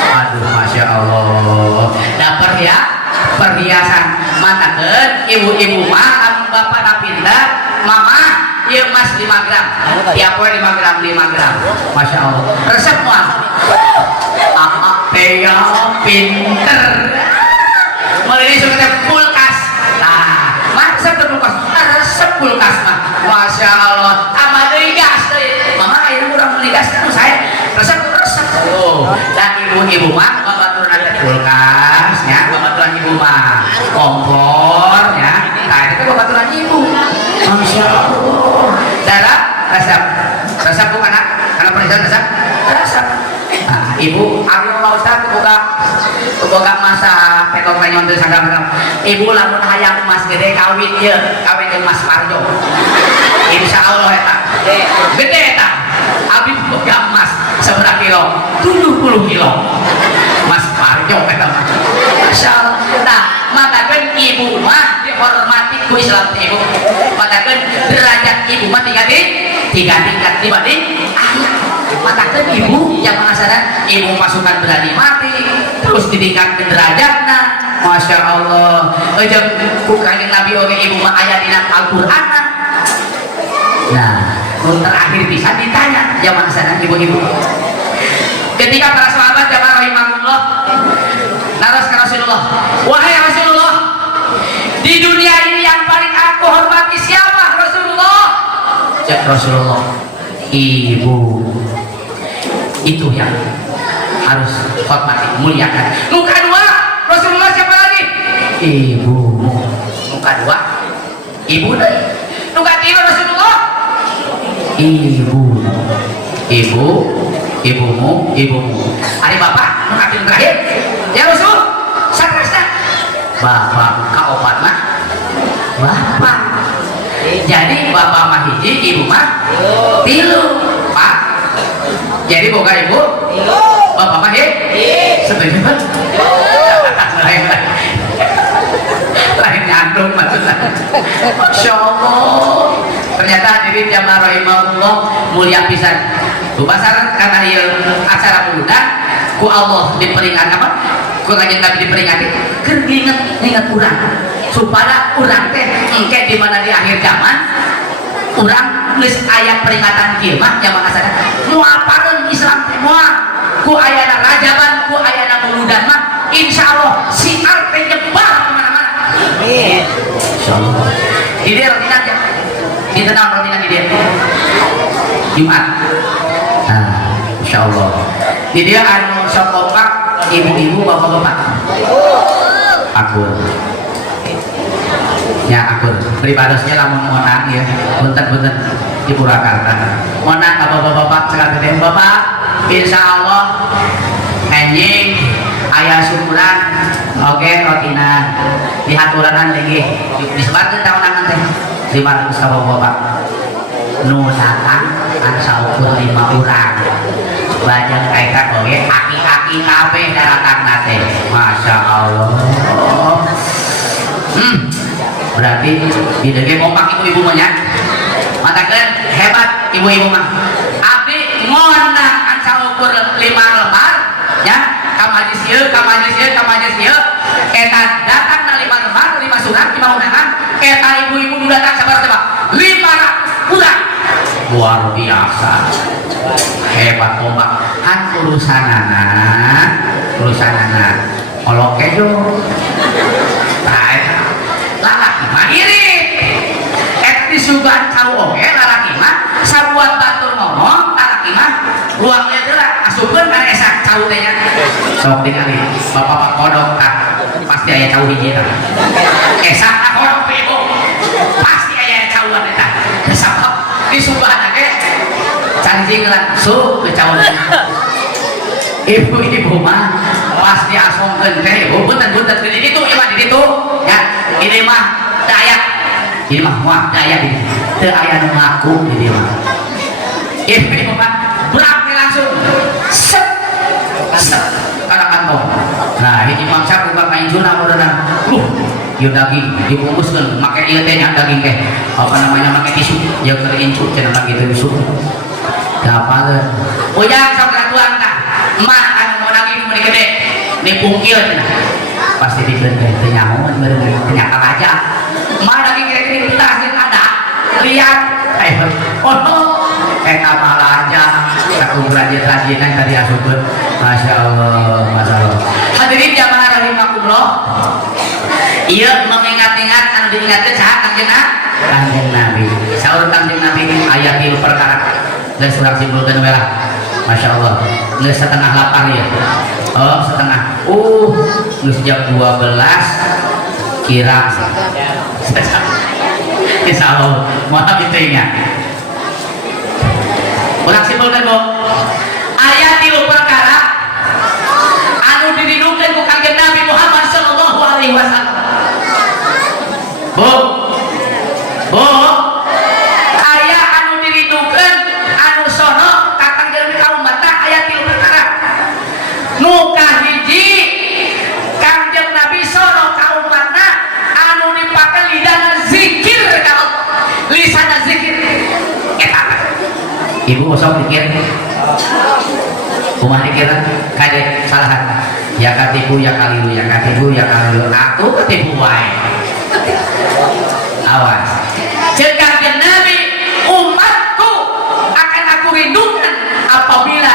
Aduh Masya Allah, da perhiasan matakeun ibu-ibu mah anu bapak pindah mama ieu emas 5 gram tiap poe 5 gram 5 gram. Masya Allah, resep mah teh pinter meuli sudah kulkas. Nah resep kulkas resep kulkas mah Masya Allah, tambah deui gas deui. Mama ayeuna urang meuli gas kan saya resep. Oh, dan ibu-ibu mah babaturan teh kulkas nya, babaturan ibu mah kompor nya. Nah, itu babaturan ibu. Masya Allah. Darah resep bukan karena perhiasan resep. Nah, ibu abi mau Ustaz boga masa pekong tanyon teh sagam. Ibu lamun hayang emas gede kawin jeung Mas Parjo. Insyaallah eta. Gede eta. Abi boga emas seberapa kilo? 70 kilo. Mas Parjo eta mah. Masyaallah. Nah, matakeun ibu mah dihormati ku Islam ibu. Matakeun derajat ibu mah tiga tingkat dibanding ayah. Matakeun ibu yang mengasana ibu pasukan berani mati terus ditingkatkeun derajatna. Masya Allah. Jeung ku kanjeng Nabi oge ibu mah aya dina Al-Qur'an. Nah, terakhir bisa ditanya zaman sana ibu-ibu. Ketika para sahabat jamaah rahimahullah naras ke Rasulullah, wahai Rasulullah, di dunia ini yang paling aku hormati siapa Rasulullah? Cek Rasulullah, ibu itu yang harus hormati, muliakan. Muka dua Rasulullah siapa lagi? Ibumu. Muka dua ibu deh. Muka tiga Rasulullah ibumu. Hari bapak mengakhir terakhir ya Rasul satrasna bapak kaopat mah bapak. Jadi bapak mah hiji ibu mah tilu pak. Jadi boga ibu bapak mah sebenarnya kan lain nyandung maksudnya. Masya Allah, ternyata hadirin jamaah rahimahullah mulia pisan. Pasar karena ieu acara bulan ku Allah diperingat apa? Ku kanjeng Nabi diperingati keur inget urang supaya urang teh engke di mana di akhir zaman urang geus aya peringatan kieu mah jamaah sadar moal pareun Islam teh moal ku ayana rajaban ku ayana muludan mah insyaallah siar teh nyebar kemana-mana. Amin. Insyaallah. Di dia rutinat ya. Di tenang rutinat di dia. Jumat. Nah, insyaallah. Di dia anu sok kompak ibu-ibu bapak-bapak. Akur. Ya akur. Peribadasnya lamun monang ya. Punten-punten di Purwakarta. Monang bapak-bapak sekalian bapak. Insyaallah anjing ayah syukuran oke rotinan dihaturanan lagi disebarkan tahunan teh 500 ka bapak nu datang kan saukur 5 urang bajang kayak oke aki-aki kabeh datang nate. Masya Allah. Berarti di dege kompak ibu-ibu mah nya matakeun hebat ibu-ibu mah abdi ngonang kan saukur 5 lembar ya kamajis ieu eta datang na 5 lembar 5 surat 5 undangan eta ibu-ibu nu datang sabar coba 500 urang luar biasa hebat kompak kan urusanana olok kejo lalaki mah irit et disugan cau oge lalaki mah sabuat batur ngomong lalaki imah luangnya teh lah asupkeun kana esak cau teh nya sok ningali bapak kodok tah pasti aya cau hiji tah esak kodok ibu pasti aya cauan eta sabab di subahna ge canjing langsung ke cau ibu-ibu mah pasti asongkeun teh ibu punten di ditu ieu mah di ditu ya ini mah daya ini mah muak daya di teu aya nu ngaku di dieu mah ibu mah berak langsung set kana kantong nah hiji mangsa buka kain juna modana ieu daging dibungkuskeun make ieu teh nya daging teh apa namanya make tisu jeung keur incu cenah lagi teh tisu kapaeun ujang sok ratuan tah emak anu mau daging mun gede dipungkil cenah pasti dikeun teh nyaho meureun teh nya karaja emak daging gede tas jeung ada lihat oh eta malaja satu rajin-rajinan tadi asupkeun Masya Allah hadirin jamaah rahimakumullah ieu mengingat-ingat anu diingatkeun saha Kanjeng Nabi saur Kanjeng Nabi aya 3 perkara geus urang simpulkeun we lah Masya Allah geus setengah lapar ya oh setengah geus jam 12 kira insyaallah moal kitu ingat urang simpulkeun Bu aya 3 perkara anu didinukeun ku Kanjeng Nabi Muhammad sallallahu alaihi wasallam Bu aya anu didinukeun anu sono ka Kanjeng Nabi umat aya 3 perkara nu kahiji Kanjeng Nabi sono ka umatna anu dipake lidahna zikir ka Allah lisanna zikir eta ibu sok pikir kumaha dikira kade salah ya katibu ya kalilu ya katibu ya kalilu aku ketibu wae awas jeung Kanjeng Nabi umatku akan aku hidupkan apabila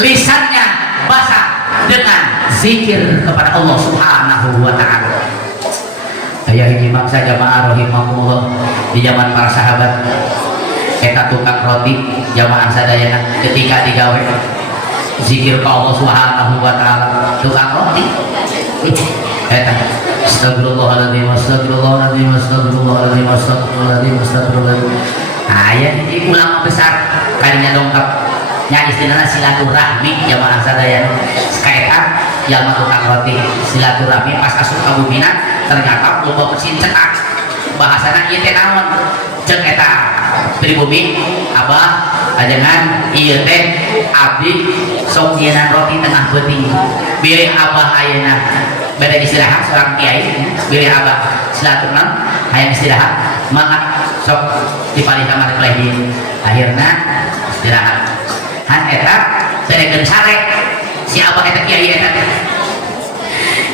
lisannya basah dengan zikir kepada Allah Subhanahu wa ta'ala aya hiji mangsa jamaah rahimahumullah di zaman para sahabat eta tukang roti jamaah sadayana ketika digawe zikir ka Allah Subhanahu wa ta'ala tukang roti eta astagfirullahaladzim astagfirullahaladzim astagfirullahaladzim astagfirullahaladzim astagfirullahaladzim aya di ulama besar kadinya dongkap nya istilahna silaturahmi jamaah sadayana kaeta jalma tukang roti silaturahmi pas asup ka bumina ternyata loba mesin cetak bahasana ieu teh naon ceuk eta pribumi abah ajangan ieu teh abdi sok nyieunnan roti tengah beuting bilih abah ayeuna bade istirahat seorang kiai bilih abah silaturahmi hayang istirahat maka sok dipalih kamar keleh akhirna istirahat han eta terekeun sare si abah eta kiai eta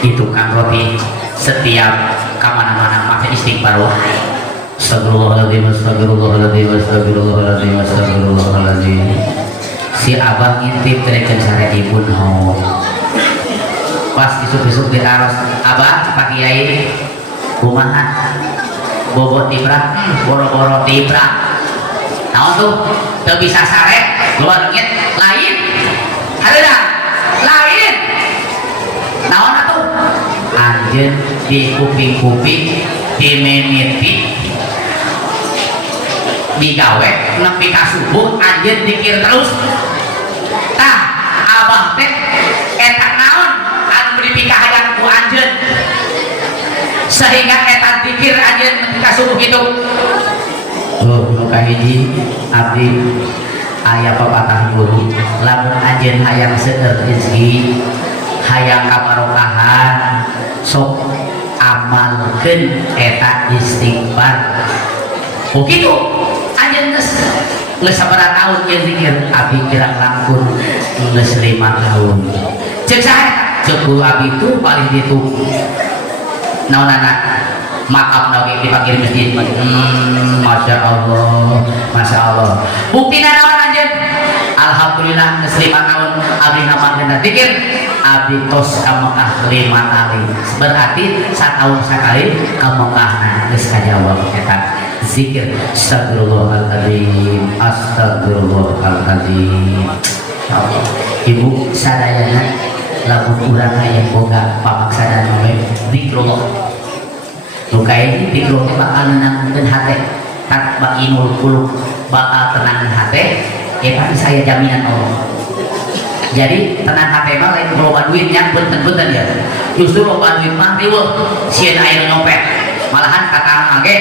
itu kan roti setiap kamana-mana make istighfar wae astagfirullahaladzim astagfirullahaladzim astagfirullahaladzim astagfirullahaladzim si abang ngintip terekeun sare ibu naon pas isuk-isuk ditaros abah pak kiai kumaha bobot tibra boro-boro tibra naon tuh teu bisa sare luar leungit lain hareuna lain naon atuh anjeun di kuping-kuping dimimiti digawe nepi ka subuh anjeun dikir terus tah abah teh eta naon anu dipikahayang ku anjeun sehingga eta dikir anjeun nepi ka subuh kitu nu kahiji abdi aya pepatah guru lamun anjeun hayang seueur rezeki hayang kabarokahan sok amalkeun eta istighfar begitu anjeun geus sabaraha taun ieu zikir abdi kirang langkung geus 5 tahun ceuk saha ceuk guru abdi itu paling ditu naonana makam lagi dipanggil masjid Masya Allah Masya Allah buktina naon anjeun alhamdulillah geus 5 tahun abdi ngamalkeun zikir abdi tos ka Mekah 5 kali berarti 1 tahun sekali ka Mekahna geus kajawab eta zikir astagfirullahaladzim astagfirullahaladzim. Ibu sadayana lamun urang aya boga pamaksana namanya zikrullah. Nu kae zikrullah bakal nenangkeun hate, tatmainul qulub, bakal tenangkeun hate. Tapi saya jaminan Allah. Jadi tenang hati mah lain loba duitnya benten-benten ya. Justru loba duit mah riweuh sieun aya nyopet. Malahan kata age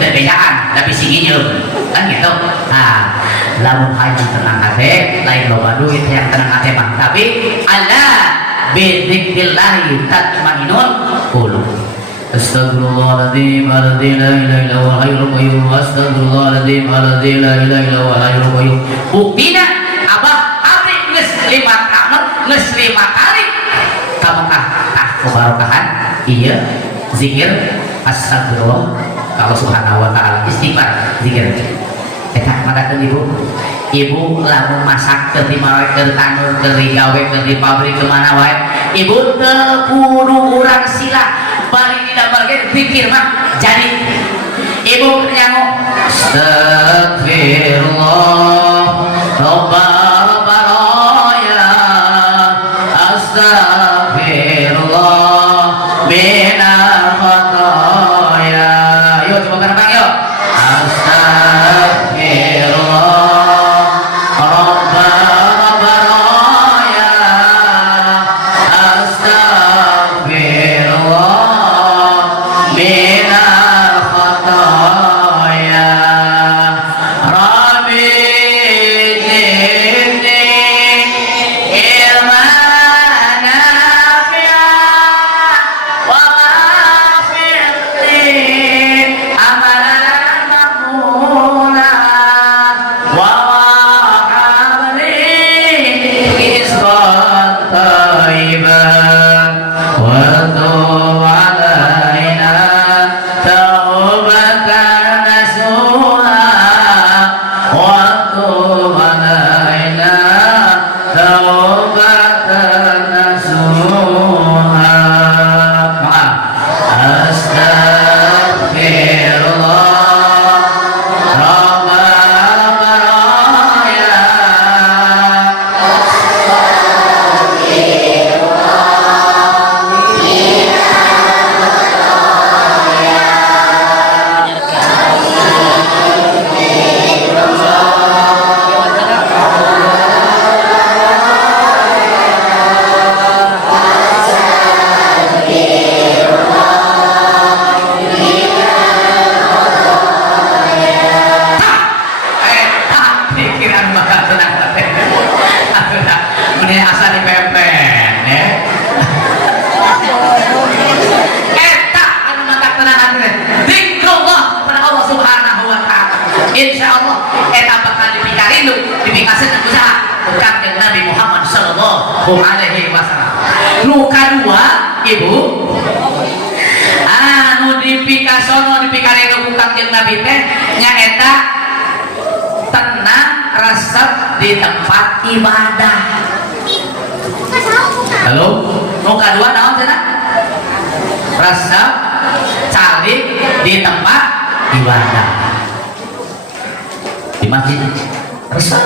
teu bedaan tapi singinyeum. Kan gitu. Nah, lamun hayang tenang hati lain loba duit yang tenang hati mah. Tapi ala bi dzikrillah tatmainul qulub. Astagfirullahaladzim alladzi la ilaha illa huwal hayyul qayyum. Astagfirullahaladzim alladzi la ilaha illa huwal hayyul qayyum. Buktina abah abdi geus 5 kali kamu kebarokahan iya zikir astagfirullah kalau subhanahu wa ta'ala istighfar zikir eta madakeun ibu lamun masak keur di mawe keur tanur keur di gawe keur di pabrik kemana wae ibu teu kudu urang sila bari dina bagian zikir mah jadi ibu nyango astagfirullah rabbana astagfirullah minal khotoya. Yuk coba bareng yuk. Astagfirullah Rabbaraya. Astagfirullah minal khotoya. Rabbi zidni ilman alaihi wasallam. Luka dua ibu anu dipikasono dipikaredo ku Kangjeng Nabi teh nyaeta tenang resep di tempat ibadah. Halo, luka dua naon cenah? Resep calik di tempat ibadah. Di masjid resep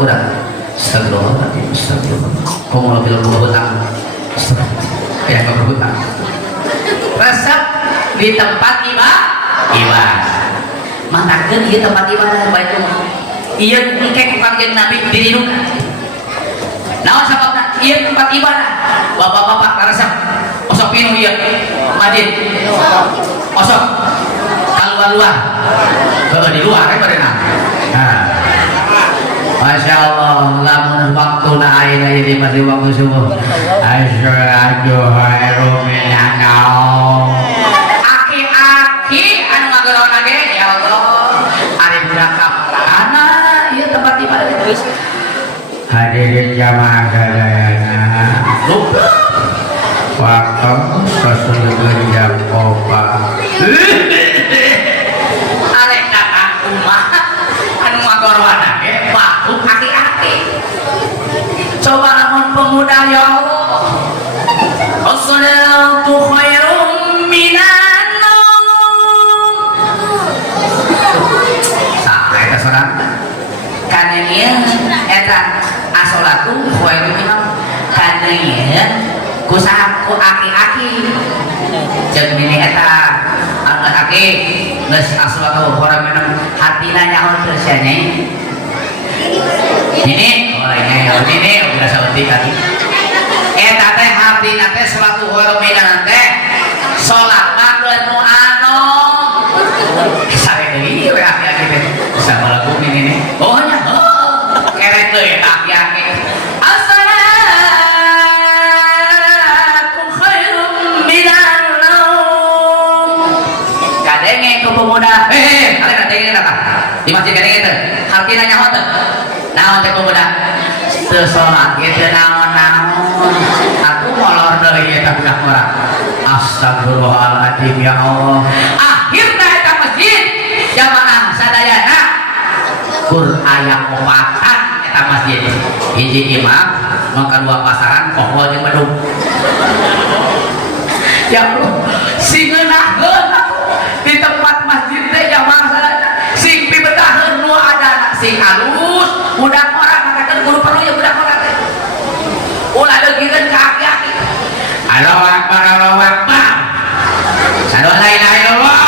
urang astagfirullahaladzim, astagfirullah. Kau mau bilang buka betang? Ya, kau berbutang. Resep di tempat ibadah. Mantakeun ieu tempat ibadah baik mah. Ieu engke Kangjeng Nabi dirinukan. Naon sababna? Ieu tempat ibadah. Bapak-bapak resep. Osok pinu ieu. Madin. Osok. Keluar. Kalau di luar ya berenang. Nah. Masya Allah, lamun waktu na aina ini masih waktu subuh. Asyhadu khairum minan naum. Aki-aki anu ngageron lagi, ya Allah. Ari budak kamarana, ieu tempat ibadah geus. Hadirin jamaah sadayana. Lupa. Waktu sesungguhnya jam opat. Arek datang rumah anu ngagoron lagi. Aki-aki coba lamun pemuda ya Allah as-salatu khairum minan naum ku aki-aki jeung ini eta aki geus aswatu orang minum hatina nyaho teu sia nyai ini oh ini udah saeutik tadi eta teh hatina teh suatu orang minum teh salat mageun nu anom sare deui we aki-aki teh bisa melaku ini oh nya kerek deui aki-aki pemuda ada katanya apa di masjid kadang itu hartina nyaho teh naon teh pemuda teu salat ge teu naon-naon aku molor deui eta budak orang astagfirullahaladzim ya Allah akhirna eta masjid jamaah sadayana kur aya opatan eta masjid hiji imam maka dua pasaran pohon jeung bedug ya Allah singeunahkeun di tempat masjid teh jamaah sadayana sing pibetaheun nu adana sing alus budak orang makaten kudu perlu ya budak orang teh ulah deugikeun ka aki-aki Allahu akbar sadu la ilaha illallah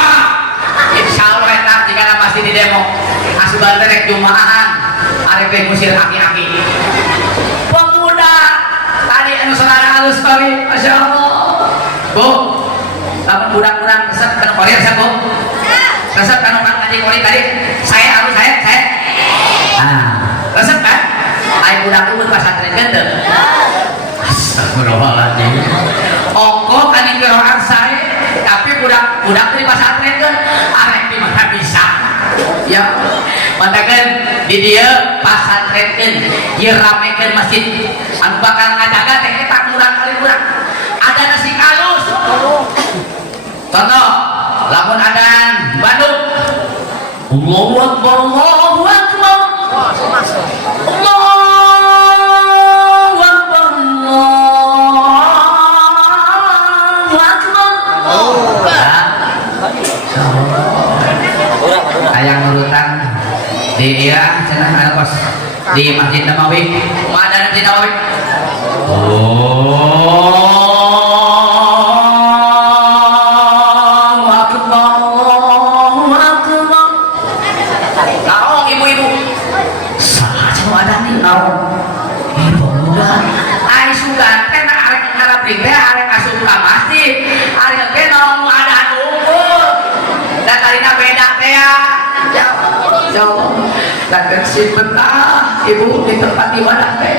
insyaallah eta jika masih di demo asuban rek jumaahan arek teh musir aki-aki pemuda tadi anu saudara alus kali masyaallah Bu lamun budak-budak resep kana Korea resep Bu resep kana ngaji Korea tadi saya resep kan ai budak umur pasantren geuteung astagfirullahaladzim ongko kan kiroan saya tapi budak di pasantren kan arek di mana bisa ya mandakeun di dieu pasantrenkeun ieu ramekeun masjid anu bakal ngajaga teh eta kurang kali kurang ada nasi alus contoh lamun adan Bandung Allahu akbar Allahu akbar Allahu akbar Allahu akbar ayang nurutan di iya cenah kos di Masjid Nabawi mana Masjid Nabawi dan si betah ibu di tempat ibadah teh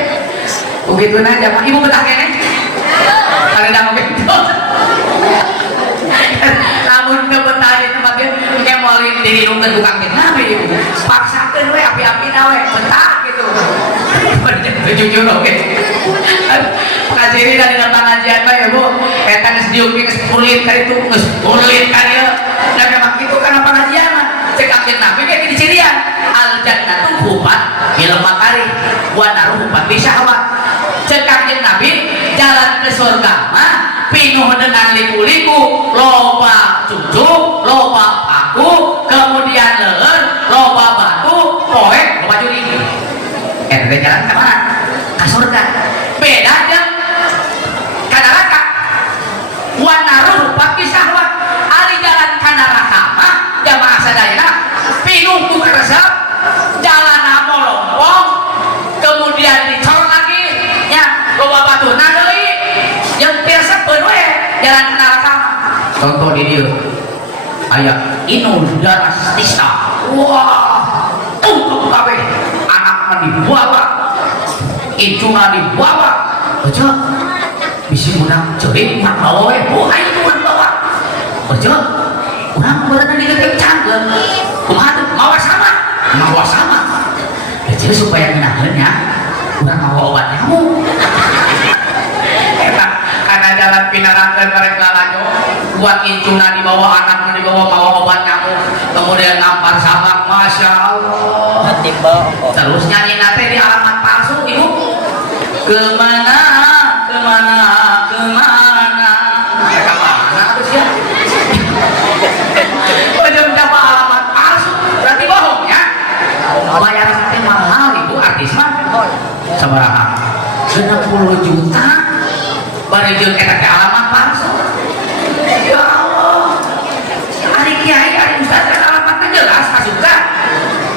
begitu aja ibu betah kene karena mau gitu namun teu betah di tempat dia kayak mau dihidungkeun tukang fitnah ibu paksakeun we api-api we betah gitu jujur oke kajiri dari pengajian mah ibu eta geus diuk geus kulit ka itu geus kulit ka dieu dan memang itu karena pengajian mah cek Kanjeng Nabi kayak di cirian al jannatu hubat bil makari wa naru hubat bi syahwat cek Kanjeng Nabi jalan ke surga mah pinuh dengan liku-liku loba cucuk loba paku kemudian leher loba batu poek loba juri eta jalan ke mana ke surga beda jeung ka neraka wa naru hubat bi syahwat ari jalan ka neraka mah jamaah sadayana pinuh ku resep jalan molong kemudian dicor lagi nya loba batuna deui yang tiresepeun we jalan ka neraka contoh di dieu aya inul daras tisa wah untuk kabeh anak mah dibawa icuna dibawa aja bisi urang ceurik mah bawa we oh ayo urang bawa aja urang berada di dekat canggeun kumaha teh mawa sama jadi supaya menahannya urang mawa obat nyamuk eta karena jalan pinarakeun mereka lanyo buat incuna dibawa anaknya dibawa mawa obat nyamuk kemudian nampar sabak masya Allah terus nyanyi nate di alamat palsu ibu kemana mereka mana terus ya udah mendapat alamat palsu berarti bohong ya bayaran teh mahal ibu artis mah sabaraha 60 juta menuju ke alamat palsu. Ya Allah, hari kiai, hari ustaz kan alamatnya jelas, masukkan.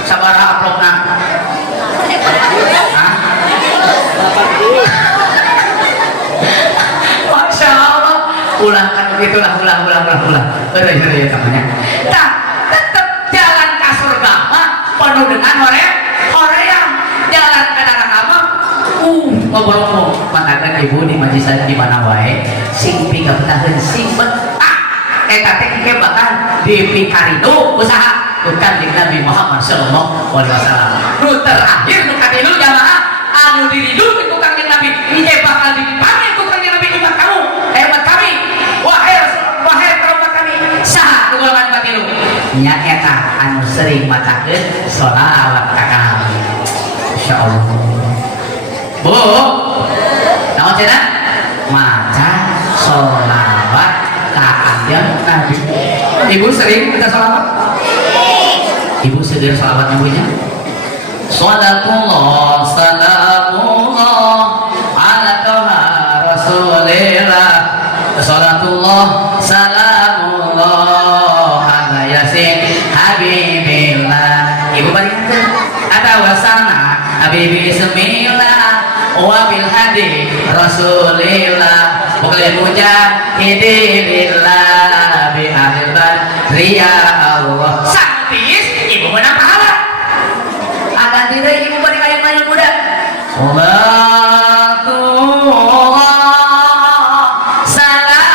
Sabaraha uploadna? Masya Allah, ulangkan begitulah, ulang. Betul ya namanya. Nah, tetap jalan ke surga mah penuh dengan hoream. Jalan ke neraka mah ngobrol matakan ibu di majisan di mana wae sing pingaptaheun sing betah eta teh ke bakal dipikaridu usaha bukan di Nabi Muhammad sallallahu alaihi wasallam. Nu terakhir nu katilu jamaah anu diridu ku kanjeng Nabi ieu bakal dipanggil ku kanjeng Nabi umat kamu umat kami wahai umat kami saha nu golongan katilu nya eta anu sering macakeun sholawat ka kami insyaallah. Bu, naon cenah? Maca sholawat ka kanjeng Nabi. Ibu sering baca sholawat? Ibu sering sholawat ibunya? Salatullah salamullah ala toha rasulillah. Salatullah salamullah ala yasin habibillah. Ibu barikan ada wasana habibi bismillah wa bil hadi rasulillah bukan mujahidillah bi ahilban riya Allah saktis ibu menang pahala akan tidak ibu beri ayam muda salatullah Sallallahu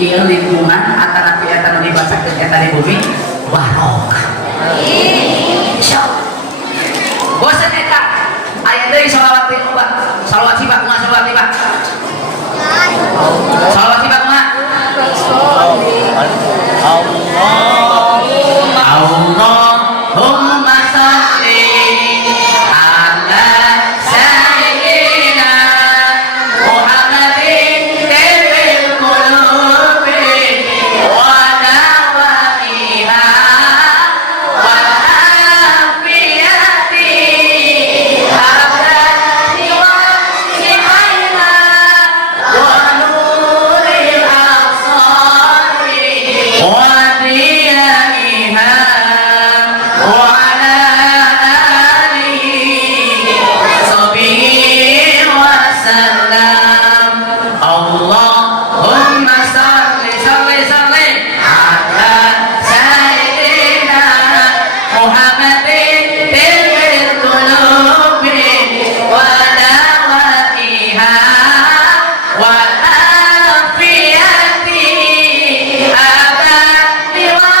ieu lingkungan antara eta nu dibasakeun eta di bumi barokah. Insyaallah. Bosan eta aya deui shalawat teh loba. Shalawat sih Pak, kumaha shalawat Pak? Shalawat sih Pak kumaha? Allahumma shalli ala sayyidina Muhammadin bil qulubi wa dawaiha wal afiyati abadi wa sihaina wa nuril absari wa diyaiha wa ala alihi sahbihi wa sallam. Allahumma salli ala sayyidina Muhammadin bil qulubi wa dawaiha wal afiyati abadi wa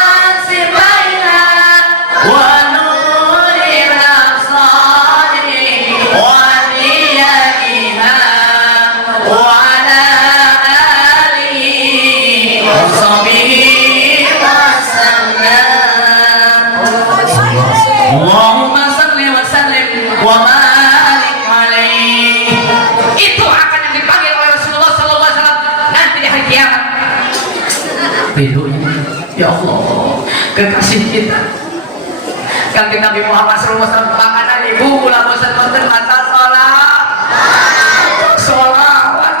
sifaina wa nuril absari wa diyaiha wa ala alihi wa sahbihi wa sallam. Allahumma salli wa sallim wa barik alaihi. Itu akan yang dipanggil oleh Rasulullah sallallahu alaihi wasallam nanti di hari kiamat. Ridhonya ya Allah, kekasih kita Kanjeng Nabi Muhammad sallallahu alaihi wasallam makanan ibu ulah bosan-bosan maca sholawat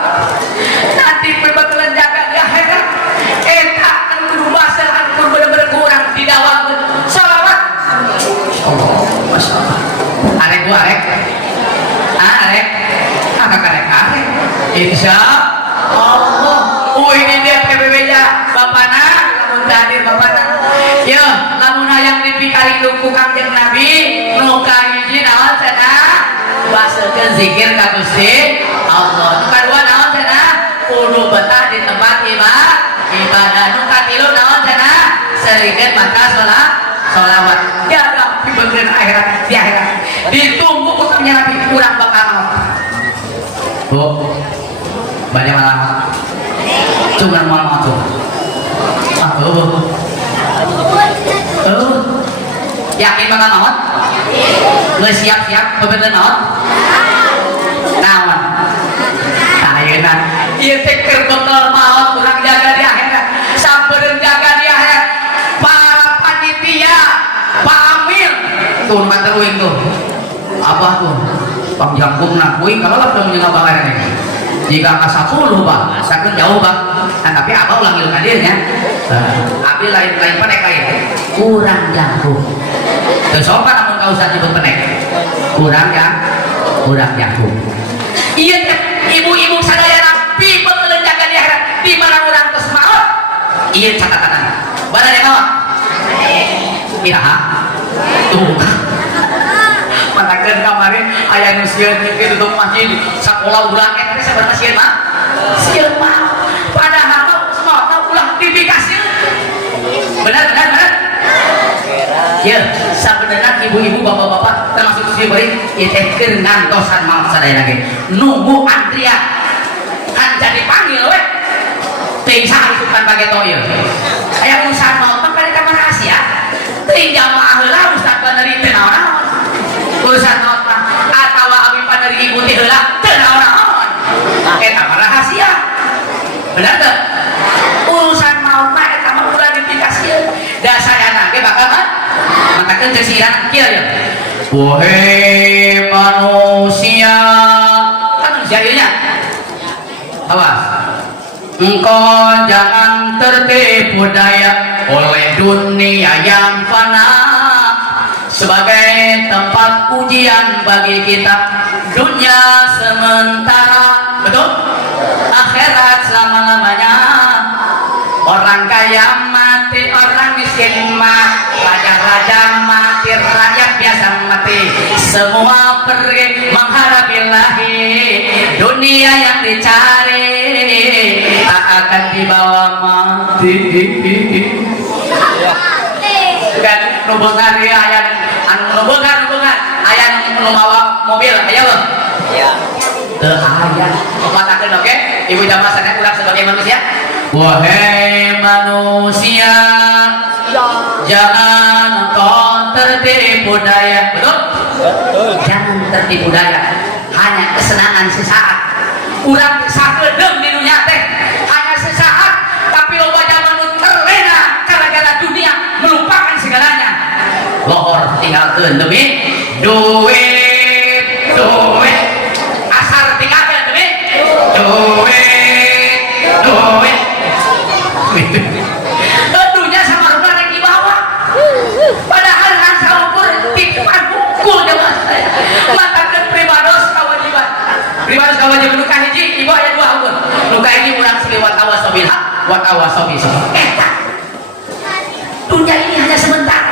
nanti berbakalan jaga di akhirat eta kan kudu basa kan kudu bener-bener kurang didawakeun sholawat. Allah masyaallah arek gua arek arek insya Allah. Ini dia PBB-nya bapana lamun hadir bapana ya lamun hayang dipikari ku Kanjeng Nabi nu kahiji naon cenah basakeun zikir ka Gusti Allah. Nu kadua naon cenah kudu betah di tempat ibadah. Nu katilu naon cenah serikeun maca sholawat. Ya Allah di bagian akhirat di akhirat ditunggu ku Kanjeng Nabi kurang bakal naon. Bu banyak malam cuma mau tuh yakin bakal naon? Geus siap-siap bebeudkeun naon? Naon? Ayeuna ieu teh keur bekal maot urang jaga di akhirat. Sampeureun jaga di akhirat para panitia, Pak Amir tuh matereuing tuh. Abah tuh Bang Jangkungna kuing kalau lah teu nyeunga balaran ini. Jika ka 10 Bang, sakeun jauh Bang. Nah, tapi Abah ulang ilmu kadirnya. Abi lain-lain panek kain. Kurang jangkung. Teu sopan namun ka usah nyebut panek. Kurang jangkung. Ieu teh ibu-ibu sadayana pipeuleun jaga di akhirat di mana urang tos maot. Ieu catatan. Bada yang naon? Iraha. Tuh. Matakeun kamari aya nu sieun di tutup masjid sakola urang eta teh sabarna sieun mah. Sieun mah. Padahal semua ulah dipikasieun. Benar. Ya, sabenerna ibu-ibu bapak-bapak termasuk si bari ieu teh keur ngantosan maot sadayana ge. Nunggu antrian. Kan jadi panggil we. Teuing saha isukan pageto ieu. Aya urusan maot mah pada kamar rahasia. Teuing jamaah heula ustaz paneri teh naon-naon. Urusan maot mah atawa abi paneri ibu teh heula teu naon-naon. Eta mah rahasia. Benar teu? Urusan maot mah eta mah ulah dipikasieun. Dasarna ge bakal matakeun cek sirang kieu ya. Wahai manusia, kan manusia ieu nya. Awas. Engkau jangan tertipu daya oleh dunia yang fana sebagai tempat ujian bagi kita. Dunia sementara, betul? Akhirat selama-lamanya. Orang kaya mati, orang miskin mati, raja-raja mati, rakyat biasa mati. Semua pergi menghadapi lahir. Dunia yang dicari tak akan dibawa mati dan nubengan dia aya nubengan aya nu mawa mobil aya loh iya teu aya matakeun oke ibu jamaah sadaya urang sebagai manusia wahai manusia jangan kau tertipu daya betul jangan tertipu daya hanya kesenangan sesaat urang sakedeung di dunia teh hanya sesaat tapi loba zaman nu terlena gara-gara dunia melupakan segalanya lohor tinggalkeun demi duit asar tinggalkeun demi duit dunia sama rumah rek dibawa padahal rasa ukur titipan bukul jemaah matakeun pribados kawajiban nu kahiji ibu aya 2 ukur nu kahiji urang siliwat awasobil haq wa awasobil eta dunia ini hanya sebentar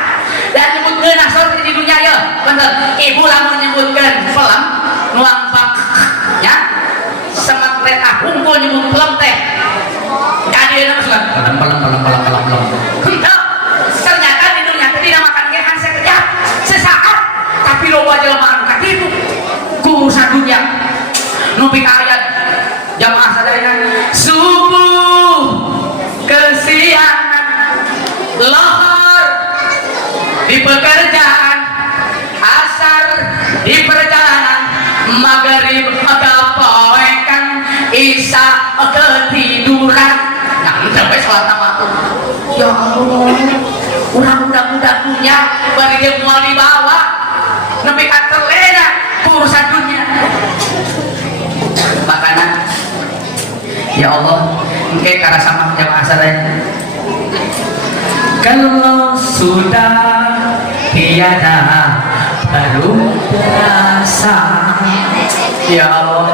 dan nyebutkeun asor di dunia ya bener ibu lamun nyebutkeun film nuang pak nya semak retah hungkul nyebut film teh jadi nama suka pelem ternyata di dunia teh dinamakan ge hanse kejap sesaat tapi loba jelema anu katipu ku urusan dunia nu ayat jamaah sadaya subuh kesiangan lohor di pekerjaan asar di perjalanan maghrib agapoekan isya ketiduran nah sampai sholat waktu ya Allah urang-urang dunia bari dia mau dibawa nepi ka terlena urusan dunia makanan ya Allah engke karena sama jamaah sadaya kalau sudah tiada baru terasa ya Allah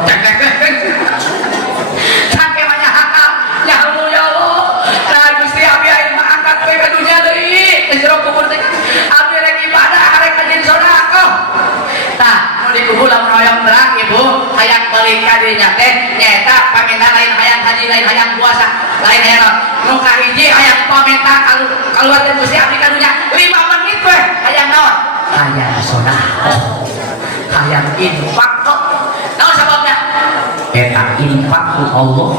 sampai banyak hakam ya Allah ya Allah nah Gusti Abi aing mah angkat we ka dunia deui jero kubur teh abi rek ibadah arek kajian sedekah tah mun dikubur lamun hoyong terang ibu hayang balik ka dinya teh nyaeta pamenta lain hayang haji lain hayang puasa lain hayang nu kahiji hayang pamenta keluar dari Gusti Abi ka dunya 5 menit we hayang naon hayang sedekah hayang infak kok naon sababna eta infak ku Allah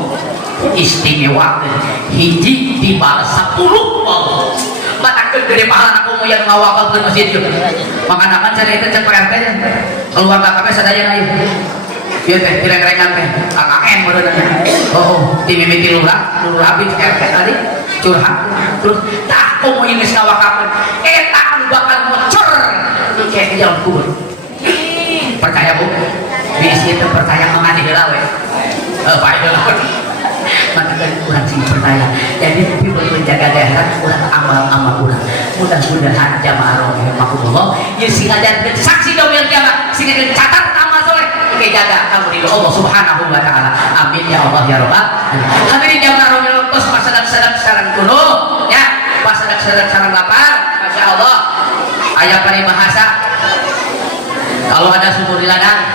istimewa hiji dibalas 10 Allah matakeun gede pahala aku moyan ngawakal ke masjid yuk makanya kan saya itu cek PRT keluar kakaknya sadaya na yuk yuk teh direng-rengan teh KKN bener-bener dimimiti lurah abis RT tadi curhat terus tak aku mau ini ngawakakeun eta anu bakal ngocor kayak di jalan kubur percaya bu bisi itu percaya mengadih heula we bae maka kurang sih percaya jadi lebih menjaga daerah kurang amal kurang mudah-mudahan jamaah rahimahumullah ya sing ajan saksi yaumil kiamat sing catat amal soleh ke jaga kamu di Allah subhanahu wa ta'ala amin ya Allah ya rabbal hadirin jamaah rahimahumullah tos pasadak-sadak sareng kuno ya pasadak-sadak sareng lapar masya Allah aya paribahasa kalau ada sumur di ladang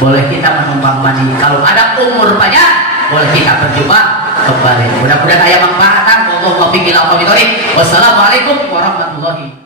boleh kita menumpang mandi kalau ada umur banyak boleh kita berjumpa kembali mudah-mudahan ayat manfaatan wassalamualaikum warahmatullahi